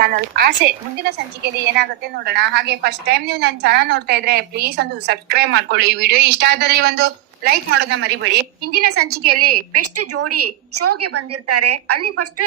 Channel ಆಸೆ, ಮುಂದಿನ ಸಂಚಿಕೆಯಲ್ಲಿ ಏನಾಗುತ್ತೆ ನೋಡೋಣ. ಹಾಗೆ ಫಸ್ಟ್ ಟೈಮ್ ನೀವು ನನ್ನ ಚಾನಲ್ ನೋಡ್ತಾ ಇದ್ರೆ ಪ್ಲೀಸ್ ಒಂದು ಸಬ್ಸ್ಕ್ರೈಬ್ ಮಾಡ್ಕೊಳ್ಳಿ. ವಿಡಿಯೋ ಇಷ್ಟ ಆದಲ್ಲಿ ಒಂದು ಲೈಕ್ ಮಾಡೋದನ್ನ ಮರಿಬೇಡಿ. ಹಿಂದಿನ ಸಂಚಿಕೆಯಲ್ಲಿ ಬೆಸ್ಟ್ ಜೋಡಿ ಶೋಗೆ ಬಂದಿರ್ತಾರೆ. ಅಲ್ಲಿ ಫಸ್ಟ್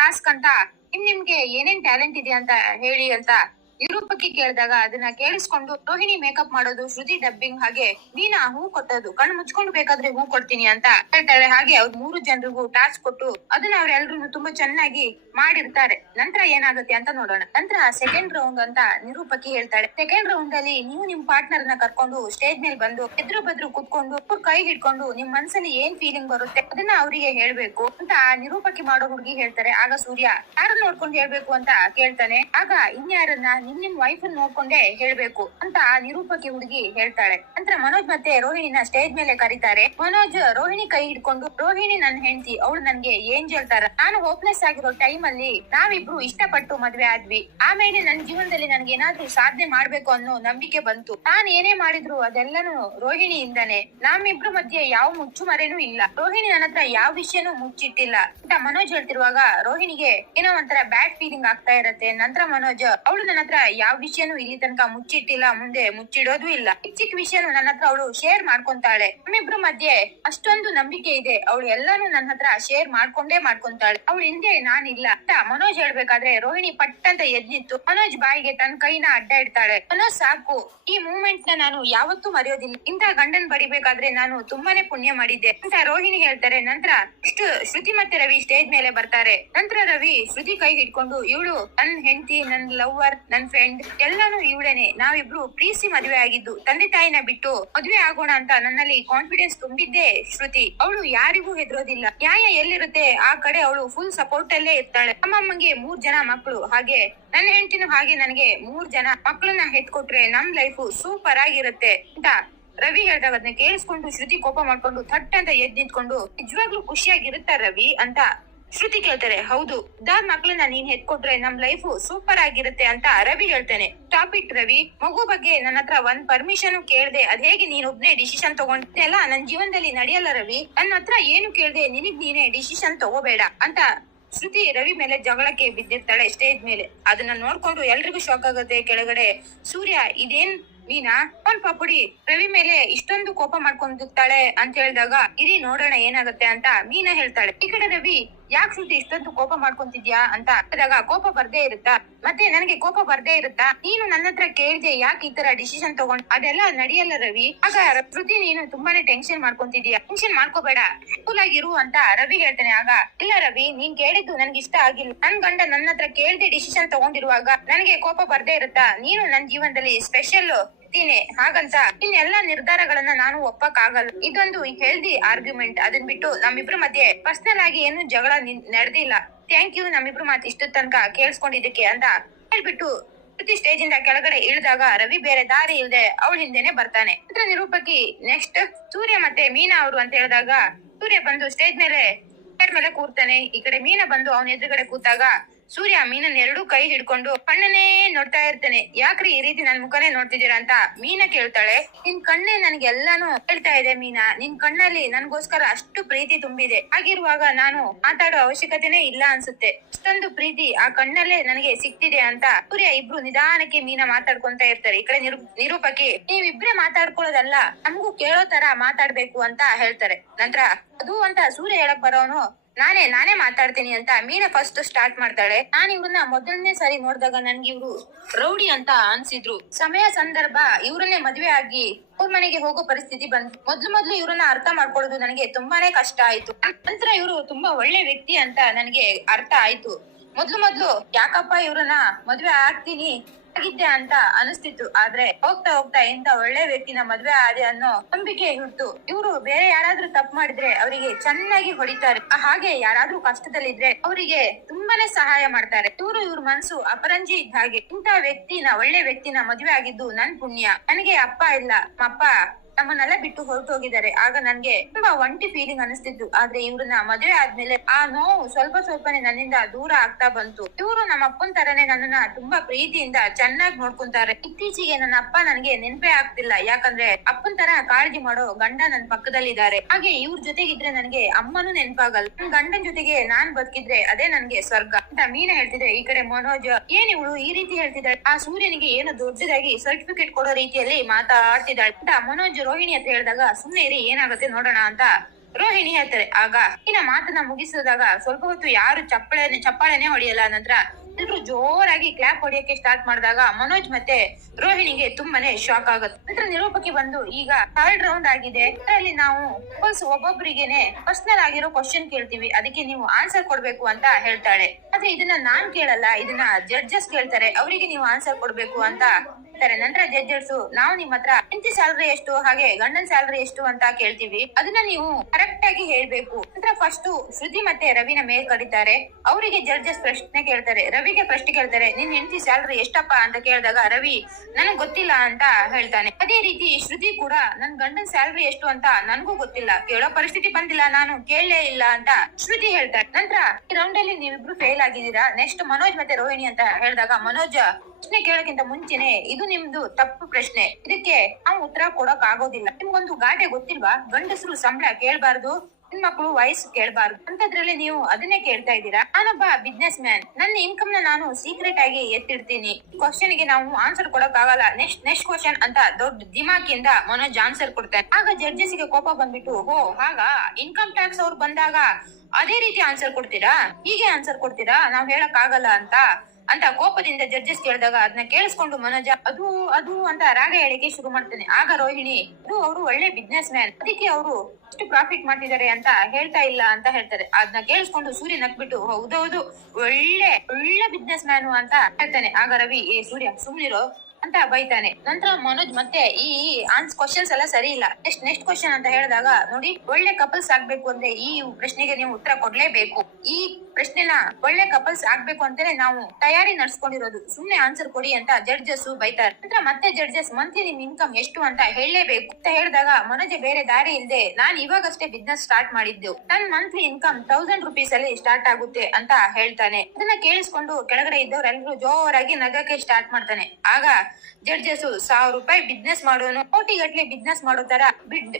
ಟಾಸ್ಕ್ ಅಂತ ನಿಮ್ ನಿಮ್ಗೆ ಏನೇನ್ ಟ್ಯಾಲೆಂಟ್ ಇದೆ ಅಂತ ಹೇಳಿ ಅಂತ ನಿರೂಪಕ್ಕೆ ಕೇಳಿದಾಗ ಅದನ್ನ ಕೇಳಿಸ್ಕೊಂಡು, ರೋಹಿಣಿ ಮೇಕಪ್ ಮಾಡೋದು, ಶ್ರುತಿ ಡಬ್ಬಿಂಗ್ ಹಾಗೆ, ನೀನಾ ಹೂ ಕೊಟ್ಟೋದು ಕಣ್ಣು ಮುಚ್ಕೊಂಡು ಬೇಕಾದ್ರೆ ಹೂ ಕೊಡ್ತೀನಿ ಅಂತ ಹೇಳ್ತಾರೆ. ಹಾಗೆ ಅವ್ರ ಮೂರು ಜನರಿಗೂ ಟಾಸ್ಕ್ ಕೊಟ್ಟು ಅದನ್ನ ಅವ್ರೆಲ್ರು ತುಂಬಾ ಚೆನ್ನಾಗಿ ಮಾಡಿರ್ತಾರೆ. ನಂತರ ಏನಾಗುತ್ತೆ ಅಂತ ನೋಡೋಣ. ನಂತರ ಸೆಕೆಂಡ್ ರೌಂಡ್ ಅಂತ ನಿರೂಪಕಿ ಹೇಳ್ತಾಳೆ. ಸೆಕೆಂಡ್ ರೌಂಡ್ ಅಲ್ಲಿ ನೀವು ನಿಮ್ ಪಾರ್ಟ್ನರ್ನ ಕರ್ಕೊಂಡು ಸ್ಟೇಜ್ ಮೇಲೆ ಬಂದು ಎದ್ರು ಬದ್ರು ಕುತ್ಕೊಂಡು ಒಬ್ಬರು ಕೈ ಹಿಡ್ಕೊಂಡು ನಿಮ್ ಮನ್ಸಲ್ಲಿ ಏನ್ ಫೀಲಿಂಗ್ ಬರುತ್ತೆ ಅದನ್ನ ಅವರಿಗೆ ಹೇಳ್ಬೇಕು ಅಂತ ಆ ನಿರೂಪಕಿ ಮಾಡೋ ಹುಡುಗಿ ಹೇಳ್ತಾರೆ. ಆಗ ಸೂರ್ಯ ಯಾರು ನೋಡ್ಕೊಂಡು ಹೇಳ್ಬೇಕು ಅಂತ ಕೇಳ್ತಾನೆ. ಆಗ ಇನ್ಯಾರನ್ನ ನಿಮ್ ವೈಫ್ ನೋಡ್ಕೊಂಡೇ ಹೇಳ್ಬೇಕು ಅಂತ ನಿರೂಪಕಿ ಹುಡುಗಿ ಹೇಳ್ತಾಳೆ. ನಂತರ ಮನೋಜ್ ಮತ್ತೆ ರೋಹಿಣಿನ ಸ್ಟೇಜ್ ಮೇಲೆ ಕರೀತಾರೆ. ಮನೋಜ್, ರೋಹಿಣಿ ಕೈ ಹಿಡ್ಕೊಂಡು, ರೋಹಿಣಿ ನನ್ ಹೆಂಡತಿ, ಅವಳು ನನ್ಗೆ ಏನ್ ತರ. ನಾನು ಹೋಪ್ಲೆಸ್ ಆಗಿರೋ ಟೈಮ್ ಅಲ್ಲಿ ನಾವಿಬ್ರು ಇಷ್ಟಪಟ್ಟು ಮದ್ವೆ ಆದ್ವಿ. ಆಮೇಲೆ ನನ್ ಜೀವನದಲ್ಲಿ ನನ್ಗೆ ಏನಾದ್ರೂ ಸಾಧನೆ ಮಾಡ್ಬೇಕು ಅನ್ನೋ ನಂಬಿಕೆ ಬಂತು. ನಾನ್ ಏನೇ ಮಾಡಿದ್ರು ಅದೆಲ್ಲನೂ ರೋಹಿಣಿಯಿಂದಾನೆ. ನಮ್ಮಿಬ್ರು ಮಧ್ಯೆ ಯಾವ ಮುಚ್ಚುಮರೆನೂ ಇಲ್ಲ. ರೋಹಿಣಿ ನನ್ನ ಹತ್ರ ಯಾವ ವಿಷಯನೂ ಮುಚ್ಚಿಟ್ಟಿಲ್ಲ. ಅಂತ ಮನೋಜ್ ಹೇಳ್ತಿರುವಾಗ ರೋಹಿಣಿಗೆ ಏನೋ ಒಂಥರ ಬ್ಯಾಡ್ ಫೀಲಿಂಗ್ ಆಗ್ತಾ ಇರತ್ತೆ. ನಂತರ ಮನೋಜ್, ಅವಳು ನನ್ನ ಹತ್ರ ಯಾವ ವಿಷಯನೂ ಇಲ್ಲಿ ತನಕ ಮುಚ್ಚಿಟ್ಟಿಲ್ಲ, ಮುಂದೆ ಮುಚ್ಚಿಡೋದು ಇಲ್ಲ. ಚಿಕ್ಕ ಚಿಕ್ಕ ವಿಷಯನು ನನ್ನ ಹತ್ರ ಅವಳು ಶೇರ್ ಮಾಡ್ಕೊಂತಾಳೆ. ನಮ್ಮಿಬ್ರು ಮಧ್ಯೆ ಅಷ್ಟೊಂದು ನಂಬಿಕೆ ಇದೆ. ಅವಳು ಎಲ್ಲಾನು ನನ್ನ ಹತ್ರ ಶೇರ್ ಮಾಡ್ಕೊಂಡೇ ಮಾಡ್ಕೊಂತಾಳೆ. ಅವಳು ಹಿಂದೆ ನಾನಿಲ್ಲ. ಮನೋಜ್ ಹೇಳ್ಬೇಕಾದ್ರೆ ರೋಹಿಣಿ ಪಟ್ ಅಂತ ಮನೋಜ್ ಬಾಯಿಗೆ ತನ್ನ ಕೈನ ಅಡ್ಡ ಇಡ್ತಾಳೆ. ಮನೋಜ್ ಸಾಕು, ಈ ಮೂಮೆಂಟ್ನ ನಾನು ಯಾವತ್ತೂ ಮರೆಯೋದಿಲ್ಲ. ಇಂತ ಗಂಡನ್ ಬಡಿಬೇಕಾದ್ರೆ ನಾನು ತುಂಬಾನೇ ಪುಣ್ಯ ಮಾಡಿದ್ದೆ. ಅಂತ ರೋಹಿಣಿ ಹೇಳ್ತಾರೆ. ನಂತರ ಇಷ್ಟು ಶ್ರುತಿ ಮತ್ತೆ ರವಿ ಸ್ಟೇಜ್ ಮೇಲೆ ಬರ್ತಾರೆ. ನಂತರ ರವಿ ಶ್ರುತಿ ಕೈ ಹಿಡ್ಕೊಂಡು, ಇವಳು ನನ್ ಹೆಂಡತಿ, ನನ್ ಲವ್ವರ್ ನನ್ ಫ್ರೆಂಡ್ ಎಲ್ಲಾನು ಇವಳೇನೆ. ನಾವಿಬ್ರು ಪ್ರೀಸಿ ಮದುವೆ ಆಗಿದ್ದು, ತಂದೆ ತಾಯಿನ ಬಿಟ್ಟು ಮದುವೆ ಆಗೋಣ ಅಂತ ನನ್ನಲ್ಲಿ ಕಾನ್ಫಿಡೆನ್ಸ್ ತುಂಬಿದ್ದೆ ಶ್ರುತಿ. ಅವಳು ಯಾರಿಗೂ ಹೆದರೋದಿಲ್ಲ. ನ್ಯಾಯ ಎಲ್ಲಿರುತ್ತೆ? ಆ ಕಡೆ ಅವಳು ಫುಲ್ ಸಪೋರ್ಟ್ ಅಲ್ಲೇ ಇರ್ತಾಳೆ. ನಮ್ಮಮ್ಮಂಗೆ ಮೂರ್ ಜನ ಮಕ್ಕಳು ಹಾಗೆ ನನ್ನ ಹೆಂಡತಿನೂ ಹಾಗೆ ನನಗೆ ಮೂರ್ ಜನ ಮಕ್ಕಳನ್ನ ಹೆತ್ಕೊಟ್ರೆ ನಮ್ ಲೈಫ್ ಸೂಪರ್ ಆಗಿರುತ್ತೆ ಅಂತ ರವಿ ಹೇಳ್ದಾಗ ಅದನ್ನ ಕೇಳಿಸ್ಕೊಂಡು ಶ್ರುತಿ ಕೋಪ ಮಾಡ್ಕೊಂಡು ಥಟ್ ಅಂತ ಎದ್ ನಿಂತ್ಕೊಂಡು ನಿಜವಾಗ್ಲೂ ಖುಷಿಯಾಗಿರುತ್ತಾ ರವಿ ಅಂತ ಶ್ರುತಿ ಕೇಳ್ತಾರೆ, ಹೌದು, ದಾರ್ ಮಕ್ಳನ್ನ ನೀನ್ ಹೆತ್ಕೊಟ್ರೆ ನಮ್ ಲೈಫ್ ಸೂಪರ್ ಆಗಿರುತ್ತೆ ಅಂತ ರವಿ ಹೇಳ್ತೇನೆ. ಟಾಪಿಕ್ ರವಿ. ಮಗು ಬಗ್ಗೆ ನನ್ನ ಹತ್ರ ಒಂದ್ ಪರ್ಮಿಷನ್ ಕೇಳ್ದೆ. ಅದ್ ಹೇಗೆ ನೀನ್ ಒಬ್ನೇ ಡಿಸಿಷನ್ ತಗೊಂಡೆ ಅಲ್ಲ? ನನ್ ಜೀವನದಲ್ಲಿ ನಡೆಯಲ್ಲ ರವಿ. ನನ್ನ ಹತ್ರ ಏನು ಕೇಳ್ದೆ? ನಿನಗ್ ನೀನೇ ಡಿಸಿಷನ್ ತಗೋಬೇಡ ಅಂತ ಶ್ರುತಿ ರವಿ ಮೇಲೆ ಜಗಳಕ್ಕೆ ಬಿದ್ದಿರ್ತಾಳೆ ಸ್ಟೇಜ್ ಮೇಲೆ. ಅದನ್ನ ನೋಡ್ಕೊಂಡು ಎಲ್ರಿಗೂ ಶಾಕ್ ಆಗುತ್ತೆ. ಕೆಳಗಡೆ ಸೂರ್ಯ, ಇದೇನ್ ಮೀನಾ ಒಂದ್ ಪಾಪುಡಿ ರವಿ ಮೇಲೆ ಇಷ್ಟೊಂದು ಕೋಪ ಮಾಡ್ಕೊಂಡಿರ್ತಾಳೆ ಅಂತ ಹೇಳಿದಾಗ, ಇರಿ ನೋಡೋಣ ಏನಾಗುತ್ತೆ ಅಂತ ಮೀನಾ ಹೇಳ್ತಾಳೆ. ಈ ಕಡೆ ರವಿ, ಯಾಕೆ ಸುದ್ದಿ ಇಷ್ಟೊಂದು ಕೋಪ ಮಾಡ್ಕೊಂತಿದ್ಯಾ ಅಂತ ಹೇಳಿದಾಗ ಕೋಪ ಬರ್ದೇ ಇರುತ್ತಾ? ಮತ್ತೆ ನನಗೆ ಕೋಪ ಬರ್ದೇ ಇರುತ್ತಾ? ನೀನು ನನ್ನ ಹತ್ರ ಕೇಳ್ದೆ ಯಾಕೆ ಈ ತರ ಡಿಸಿಷನ್ ತಗೊಂಡ್? ಅದೆಲ್ಲ ನಡೆಯಲ್ಲ ರವಿ. ಆಗ ಶ್ರುತಿ ನೀನು ತುಂಬಾನೇ ಟೆನ್ಷನ್ ಮಾಡ್ಕೊಂತಿದ್ಯಾ? ಟೆನ್ಷನ್ ಮಾಡ್ಕೋಬೇಡ. ಕೂಲ್ ಆಗಿರು ಅಂತ ರವಿ ಹೇಳ್ತಾನೆ. ಆಗ, ಇಲ್ಲ ರವಿ, ನೀನ್ ಕೇಳಿದ್ದು ನನ್ಗೆ ಇಷ್ಟ ಆಗಿಲ್ಲ. ನನ್ ಗಂಡ ನನ್ನ ಹತ್ರ ಕೇಳ್ದೆ ಡಿಸಿಷನ್ ತಗೊಂಡಿರುವಾಗ ನನಗೆ ಕೋಪ ಬರ್ದೇ ಇರುತ್ತಾ? ನೀನು ನನ್ ಜೀವನದಲ್ಲಿ ಸ್ಪೆಷಲ್ ಇದ್ದೀನಿ ಹಾಗಂತ ಇನ್ನೆಲ್ಲ ನಿರ್ಧಾರಗಳನ್ನ ನಾನು ಒಪ್ಪಕ್ ಆಗಲ್ಲ ಇದೊಂದು ಹೆಲ್ದಿ ಆರ್ಗ್ಯುಮೆಂಟ್ ಅದನ್ ಬಿಟ್ಟು ನಮ್ಮಿಬ್ರ ಮಧ್ಯೆ ಪರ್ಸನಲ್ ಆಗಿ ಏನು ಜಗಳ ನಡೆದಿಲ್ಲ. ಥ್ಯಾಂಕ್ ಯು ನಮ್ಮಿಬ್ರು ಮಾತು ಇಷ್ಟು ತನಕ ಕೇಳಿಸ್ಕೊಂಡಿದ್ದಕ್ಕೆ ಅಂತ ಹೇಳ್ಬಿಟ್ಟು ಪ್ರತಿ ಸ್ಟೇಜ್ ಇಂದ ಕೆಳಗಡೆ ಇಳಿದಾಗ ರವಿ ಬೇರೆ ದಾರಿ ಇಲ್ದೆ ಅವಳ ಹಿಂದೆನೆ ಬರ್ತಾನೆ. ಇದ್ರ ನಿರೂಪಕಿ ನೆಕ್ಸ್ಟ್ ಸೂರ್ಯ ಮತ್ತೆ ಮೀನಾ ಅವರು ಅಂತ ಹೇಳಿದಾಗ ಸೂರ್ಯ ಬಂದು ಸ್ಟೇಜ್ ಮೇಲೆ ಮೇಲೆ ಕೂರ್ತಾನೆ. ಈ ಕಡೆ ಮೀನಾ ಬಂದು ಅವನ ಎದುರುಗಡೆ ಕೂತಾಗ ಸೂರ್ಯ ಮೀನನ್ ಎರಡು ಕೈ ಹಿಡ್ಕೊಂಡು ಕಣ್ಣನೇ ನೋಡ್ತಾ ಇರ್ತಾನೆ. ಯಾಕ್ರಿ ಈ ರೀತಿ ನನ್ ಮುಖನೇ ನೋಡ್ತಿದ್ದೀರಾ ಅಂತ ಮೀನ ಕೇಳ್ತಾಳೆ. ನಿನ್ ಕಣ್ಣೇ ನನ್ಗೆಲ್ಲಾನು ಹೇಳ್ತಾ ಇದೆ ಮೀನಾ. ನಿನ್ ಕಣ್ಣಲ್ಲಿ ನನ್ಗೋಸ್ಕರ ಅಷ್ಟು ಪ್ರೀತಿ ತುಂಬಿದೆ. ಹಾಗಿರುವಾಗ ನಾನು ಮಾತಾಡೋ ಅವಶ್ಯಕತೆನೇ ಇಲ್ಲ ಅನ್ಸುತ್ತೆ. ಅಷ್ಟೊಂದು ಪ್ರೀತಿ ಆ ಕಣ್ಣಲ್ಲೇ ನನಗೆ ಸಿಕ್ತಿದೆ ಅಂತ ಸೂರ್ಯ ಇಬ್ರು ನಿಧಾನಕ್ಕೆ ಮೀನ ಮಾತಾಡ್ಕೊಂತ ಇರ್ತಾರೆ. ಈ ಕಡೆ ನಿರೂ, ನಿರೂಪಕಿ, ನೀವಿಬ್ರೆ ಮಾತಾಡ್ಕೊಳ್ಳೋದಲ್ಲ. ನಮಗೂ ಕೇಳೋ ತರ ಮಾತಾಡ್ಬೇಕು ಅಂತ ಹೇಳ್ತಾರೆ. ನಂತರ, ಅದು ಅಂತ ಸೂರ್ಯ ಹೇಳಕ್ ಬರೋನು ನಾನೇ ನಾನೇ ಮಾತಾಡ್ತೀನಿ ಅಂತ ಮೀನಾ ಫಸ್ಟ್ ಸ್ಟಾರ್ಟ್ ಮಾಡ್ತಾಳೆ. ನಾನು ಇವ್ರನ್ನ ಮೊದಲನೇ ಸಾರಿ ನೋಡಿದಾಗ ನನ್ಗೆ ಇವ್ರು ರೌಡಿ ಅಂತ ಅನ್ಸಿದ್ರು. ಸಮಯ, ಸಂದರ್ಭ, ಇವ್ರನ್ನೇ ಮದ್ವೆ ಆಗಿ ಅವ್ರ ಮನೆಗೆ ಹೋಗೋ ಪರಿಸ್ಥಿತಿ ಬಂತು ಮೊದ್ಲು ಮೊದ್ಲು ಇವ್ರನ್ನ ಅರ್ಥ ಮಾಡ್ಕೊಳ್ಳೋದು ನನಗೆ ತುಂಬಾನೇ ಕಷ್ಟ ಆಯ್ತು. ನಂತರ ಇವರು ತುಂಬಾ ಒಳ್ಳೆ ವ್ಯಕ್ತಿ ಅಂತ ನನಗೆ ಅರ್ಥ ಆಯ್ತು. ಮೊದ್ಲು ಮೊದ್ಲು, ಯಾಕಪ್ಪ ಇವ್ರನ್ನ ಮದ್ವೆ ಆಗ್ತೀನಿ? ಆಗಿದ್ದೆ ಅಂತ ಅನಿಸ್ತಿತ್ತು. ಆದ್ರೆ ಹೋಗ್ತಾ ಹೋಗ್ತಾ ಇಂತ ಒಳ್ಳೆ ವ್ಯಕ್ತಿನ ಮದ್ವೆ ಆದೆ ಅನ್ನೋ ನಂಬಿಕೆ ಹುಟ್ಟು ಇವರು ಬೇರೆ ಯಾರಾದ್ರೂ ತಪ್ಪು ಮಾಡಿದ್ರೆ ಅವರಿಗೆ ಚೆನ್ನಾಗಿ ಹೊಡಿತಾರೆ. ಹಾಗೆ ಯಾರಾದ್ರೂ ಕಷ್ಟದಲ್ಲಿದ್ರೆ ಅವರಿಗೆ ತುಂಬಾನೇ ಸಹಾಯ ಮಾಡ್ತಾರೆ. ಇವರು ಇವ್ರ ಮನ್ಸು ಅಪರಂಜಿ ಇದ್ದ ಹಾಗೆ ಇಂತ ವ್ಯಕ್ತಿನ, ಒಳ್ಳೆ ವ್ಯಕ್ತಿನ ಮದ್ವೆ ಆಗಿದ್ದು ನನ್ ಪುಣ್ಯ. ನನಗೆ ಅಪ್ಪ ಇಲ್ಲ ಅಪ್ಪ ನಮ್ಮನ್ನೆಲ್ಲ ಬಿಟ್ಟು ಹೊರಟೋಗಿದ್ದಾರೆ ಆಗ ನನ್ಗೆ ತುಂಬಾ ಒಂಟಿ ಫೀಲಿಂಗ್ ಅನಿಸ್ತಿತ್ತು ಆದ್ರೆ ಇವ್ರನ್ನ ಮದುವೆ ಆದ್ಮೇಲೆ ಆ ನೋವು ಸ್ವಲ್ಪ ಸ್ವಲ್ಪನೇ ನನ್ನಿಂದ ದೂರ ಆಗ್ತಾ ಬಂತು. ಇವರು ನಮ್ಮ ಅಪ್ಪನ ತರನೇ ನನ್ನನ್ನ ತುಂಬಾ ಪ್ರೀತಿಯಿಂದ ಚೆನ್ನಾಗಿ ನೋಡ್ಕೊಂತಾರೆ. ಇತ್ತೀಚೆಗೆ ನನ್ನ ಅಪ್ಪ ನನಗೆ ನೆನಪೇ ಆಗ್ತಿಲ್ಲ. ಯಾಕಂದ್ರೆ ಅಪ್ಪನ ತರ ಕಾಳಜಿ ಮಾಡೋ ಗಂಡ ನನ್ ಪಕ್ಕದಲ್ಲಿದ್ದಾರೆ. ಹಾಗೆ ಇವ್ರ ಜೊತೆಗಿದ್ರೆ ನನಗೆ ಅಮ್ಮನೂ ನೆನಪಾಗಲ್ಲ. ನನ್ ಗಂಡನ ಜೊತೆಗೆ ನಾನ್ ಬದುಕಿದ್ರೆ ಅದೇ ನನ್ಗೆ ಸ್ವರ್ಗ. ಅಂತ ಮೀನ ಹೇಳ್ತಿದ್ರೆ ಈ ಕಡೆ ಮನೋಜ್, ಏನ್ ಇವಳು ಈ ರೀತಿ ಹೇಳ್ತಿದ್ದಾಳೆ? ಆ ಸೂರ್ಯನಿಗೆ ಏನೋ ದೊಡ್ಡದಾಗಿ ಸರ್ಟಿಫಿಕೇಟ್ ಕೊಡೋ ರೀತಿಯಲ್ಲಿ ಮಾತಾಡ್ತಿದ್ದಾಳೆ. ಅಂತ ಮನೋಜ್ ರೋಹಿಣಿ ಅಂತ ಹೇಳಿದಾಗ, ಸುಮ್ನೆ ಇರಿ, ಏನಾಗುತ್ತೆ ನೋಡೋಣ ಅಂತ ರೋಹಿಣಿ ಹೇಳ್ತಾರೆ. ಆಗ ಇನ್ನ ಮಾತನ್ನ ಮುಗಿಸಿದಾಗ ಸ್ವಲ್ಪ ಹೊತ್ತು ಯಾರು ಚಪ್ಪಳೆ, ಚಪ್ಪಾಳೆನೆ ಹೊಡೆಯಲ್ಲ ನಂತರ ಎಲ್ರು ಜೋರಾಗಿ ಕ್ಲಾಪ್ ಹೊಡೆಯಕ್ಕೆ ಸ್ಟಾರ್ಟ್ ಮಾಡಿದಾಗ ಮನೋಜ್ ಮತ್ತೆ ರೋಹಿಣಿಗೆ ತುಂಬಾನೇ ಶಾಕ್ ಆಗುತ್ತೆ. ನಂತರ ನಿರೂಪಕ್ಕೆ ಬಂದು, ಈಗ ಥರ್ಡ್ ರೌಂಡ್ ಆಗಿದೆ. ಅದರಲ್ಲಿ ನಾವು ಒಬ್ಬೊಬ್ಬರಿಗೆನೆ ಪರ್ಸನಲ್ ಆಗಿರೋ ಕ್ವಶನ್ ಕೇಳ್ತೀವಿ. ಅದಕ್ಕೆ ನೀವು ಆನ್ಸರ್ ಕೊಡ್ಬೇಕು ಅಂತ ಹೇಳ್ತಾಳೆ. ಆದ್ರೆ ಇದನ್ನ ನಾನ್ ಕೇಳಲ್ಲ, ಇದನ್ನ ಜಡ್ಜಸ್ ಕೇಳ್ತಾರೆ. ಅವರಿಗೆ ನೀವು ಆನ್ಸರ್ ಕೊಡ್ಬೇಕು ಅಂತ ಹೇಳ್ತಾರೆ. ನಂತರ ಜಡ್ಜರ್ಸ್ ನಾವು ನಿಮ್ ಹತ್ರ ಹೆಂಡತಿ ಸ್ಯಾಲ್ರಿ ಎಷ್ಟು, ಹಾಗೆ ಗಂಡನ್ ಸ್ಯಾಲರಿ ಎಷ್ಟು ಅಂತ ಕೇಳ್ತೀವಿ. ಅದನ್ನ ನೀವು ಕರೆಕ್ಟ್ ಆಗಿ ಹೇಳ್ಬೇಕು. ನಂತರ ಫಸ್ಟ್ ಶ್ರುತಿ ಮತ್ತೆ ರವಿನ ಮೇಲ್ ಕರೀತಾರೆ. ಅವರಿಗೆ ಜಡ್ಜಸ್ ಪ್ರಶ್ನೆ ಕೇಳ್ತಾರೆ. ರವಿಗೆ ಪ್ರಶ್ನೆ ಕೇಳ್ತಾರೆ, ನಿನ್ ಹೆಂಡತಿ ಸ್ಯಾಲ್ರಿ ಎಷ್ಟಪ್ಪ? ಅಂತ ಕೇಳಿದಾಗ ರವಿ, ನನಗ್ ಗೊತ್ತಿಲ್ಲ ಅಂತ ಹೇಳ್ತಾನೆ. ಅದೇ ರೀತಿ ಶ್ರುತಿ ಕೂಡ, ನನ್ ಗಂಡನ್ ಸ್ಯಾಲ್ರಿ ಎಷ್ಟು ಅಂತ ನನ್ಗೂ ಗೊತ್ತಿಲ್ಲ. ಕೇಳೋ ಪರಿಸ್ಥಿತಿ ಬಂದಿಲ್ಲ ನಾನು ಕೇಳಲೇ ಇಲ್ಲ ಅಂತ ಶ್ರುತಿ ಹೇಳ್ತಾರೆ ನಂತರ ಈ ರೌಂಡ್ ಅಲ್ಲಿ ನೀವಿಬ್ರು ಫೇಲ್ ಆಗಿದ್ದೀರಾ? ನೆಕ್ಸ್ಟ್ ಮನೋಜ್ ಮತ್ತೆ ರೋಹಿಣಿ ಅಂತ ಹೇಳಿದಾಗ ಮನೋಜ್ ಪ್ರಶ್ನೆ ಕೇಳೋಕ್ಕಿಂತ ಮುಂಚೆನೆ ಇದು ನಿಮ್ದು ತಪ್ಪು ಪ್ರಶ್ನೆ. ಇದಕ್ಕೆ ನಾವು ಉತ್ತರ ಕೊಡಕ್ ಆಗೋದಿಲ್ಲ. ನಿಮ್ಗೊಂದು ಗಾಡೆ ಗೊತ್ತಿಲ್ವಾ? ಗಂಡಸರು ಸಂಬಳ ಕೇಳ್ಬಾರ್ದು, ಹೆಣ್ಮಕ್ಳು ವಯಸ್ಸು ಕೇಳ್ಬಾರ್ದು ಅಂತದ್ರಲ್ಲಿ ನೀವು ಅದನ್ನೇ ಕೇಳ್ತಾ ಇದ್ದೀರಾ? ನಾನೊಬ್ಬ ಬಿಸ್ನೆಸ್ ಮ್ಯಾನ್ ನನ್ನ ಇನ್ಕಮ್ನ ನಾನು ಸೀಕ್ರೆಟ್ ಆಗಿ ಎತ್ತಿಡ್ತೀನಿ. ಕ್ವಶನ್ಗೆ ನಾವು ಆನ್ಸರ್ ಕೊಡಕ್ ಆಗಲ್ಲ. ನೆಕ್ಸ್ಟ್ ನೆಕ್ಸ್ಟ್ ಕ್ವಶನ್ ಅಂತ ದೊಡ್ಡ ದಿಮಾಕಿಂದ ಮನೋಜ್ ಆನ್ಸರ್ ಕೊಡ್ತಾನೆ ಆಗ ಜಡ್ಜಸ್ಗೆ ಕೋಪ ಬಂದ್ಬಿಟ್ಟು ಓ ಆಗ ಇನ್ಕಮ್ ಟ್ಯಾಕ್ಸ್ ಅವ್ರು ಬಂದಾಗ ಅದೇ ರೀತಿ ಆನ್ಸರ್ ಕೊಡ್ತೀರಾ? ಹೀಗೆ ಆನ್ಸರ್ ಕೊಡ್ತೀರಾ? ನಾವ್ ಹೇಳಕ್ ಆಗಲ್ಲ ಅಂತ ಅಂತ ಕೋಪದಿಂದ ಜಡ್ಜಸ್ ಕೇಳಿದಾಗ ಅದನ್ನ ಕೇಳಿಸ್ಕೊಂಡು ಮನೋಜ, ಅದು ಅದು ಅಂತ ರಾಗ ಹೇಳಿಕೆ ಶುರು ಮಾಡ್ತಾನೆ. ಆಗ ರೋಹಿಣಿ, ಅದು ಅವರು ಒಳ್ಳೆ ಬಿಸ್ನೆಸ್ ಮ್ಯಾನ್ ಅದಕ್ಕೆ ಅವರು ಎಷ್ಟು ಪ್ರಾಫಿಟ್ ಮಾಡ್ತಿದ್ದಾರೆ ಅಂತ ಹೇಳ್ತಾ ಇಲ್ಲ ಅಂತ ಹೇಳ್ತಾರೆ. ಅದನ್ನ ಕೇಳಿಸ್ಕೊಂಡು ಸೂರ್ಯ ನಕ್ಬಿಟ್ಟು ಹೌದೌದು, ಒಳ್ಳೆ ಒಳ್ಳೆ ಬಿಸ್ನೆಸ್ ಮ್ಯಾನು ಅಂತ ಹೇಳ್ತಾನೆ. ಆಗ ರವಿ, ಏ ಸೂರ್ಯ, ಸುಮ್ನಿರೋ. ಅಂತ ಬೈತಾನೆ. ನಂತರ ಮನೋಜ್ ಮತ್ತೆ ಈ ಆನ್ಸ್ ಕ್ವಶನ್ಸ್ ಎಲ್ಲ ಸರಿ ಇಲ್ಲ. ನೆಕ್ಸ್ಟ್ ನೆಕ್ಸ್ಟ್ ಕ್ವಶನ್ ಅಂತ ಹೇಳಿದಾಗ, ನೋಡಿ, ಒಳ್ಳೆ ಕಪಲ್ಸ್ ಆಗ್ಬೇಕು ಅಂದ್ರೆ ಈ ಪ್ರಶ್ನೆಗೆ ನೀವು ಉತ್ತರ ಕೊಡ್ಲೇಬೇಕು. ಈ ಪ್ರಶ್ನೆನ ಒಳ್ಳೆ ಕಪಲ್ಸ್ ಆಗ್ಬೇಕು ಅಂತಾನೆ ನಾವು ತಯಾರಿ ನಡ್ಸ್ಕೊಂಡಿರೋದು. ಸುಮ್ನೆ ಆನ್ಸರ್ ಕೊಡಿ ಅಂತ ಜಡ್ಜಸ್ ಬೈತಾರೆ. ನಂತರ ಮತ್ತೆ ಜಡ್ಜಸ್ ಮಂತ್ಲಿ ನಿಮ್ ಇನ್ಕಮ್ ಎಷ್ಟು ಅಂತ ಹೇಳಲೇಬೇಕು. ಅಂತ ಹೇಳಿದಾಗ, ಮನೋಜ್ ಬೇರೆ ದಾರಿ ಇಲ್ಲದೆ ನಾನ್ ಇವಾಗಷ್ಟೇ ಬಿಸ್ನೆಸ್ ಸ್ಟಾರ್ಟ್ ಮಾಡಿದ್ದು. ನನ್ ಮಂತ್ಲಿ ಇನ್ಕಮ್ ತೌಸಂಡ್ ರುಪೀಸ್ ಅಲ್ಲಿ ಸ್ಟಾರ್ಟ್ ಆಗುತ್ತೆ ಅಂತ ಹೇಳ್ತಾನೆ. ಅದನ್ನ ಕೇಳಿಸ್ಕೊಂಡು ಕೆಳಗಡೆ ಇದ್ದವರೆಲ್ಲರೂ ಜೋರಾಗಿ ನಗಕ್ಕೆ ಸ್ಟಾರ್ಟ್ ಮಾಡ್ತಾನೆ. ಆಗ ಜಡ್ಜಸ್ ಸಾವಿರ ರೂಪಾಯಿ ಬಿಸ್ನೆಸ್ ಮಾಡೋನು. ಕೋಟಿ ಗಟ್ಲೆ ಬಿಸ್ನೆಸ್ ಮಾಡೋ ತರ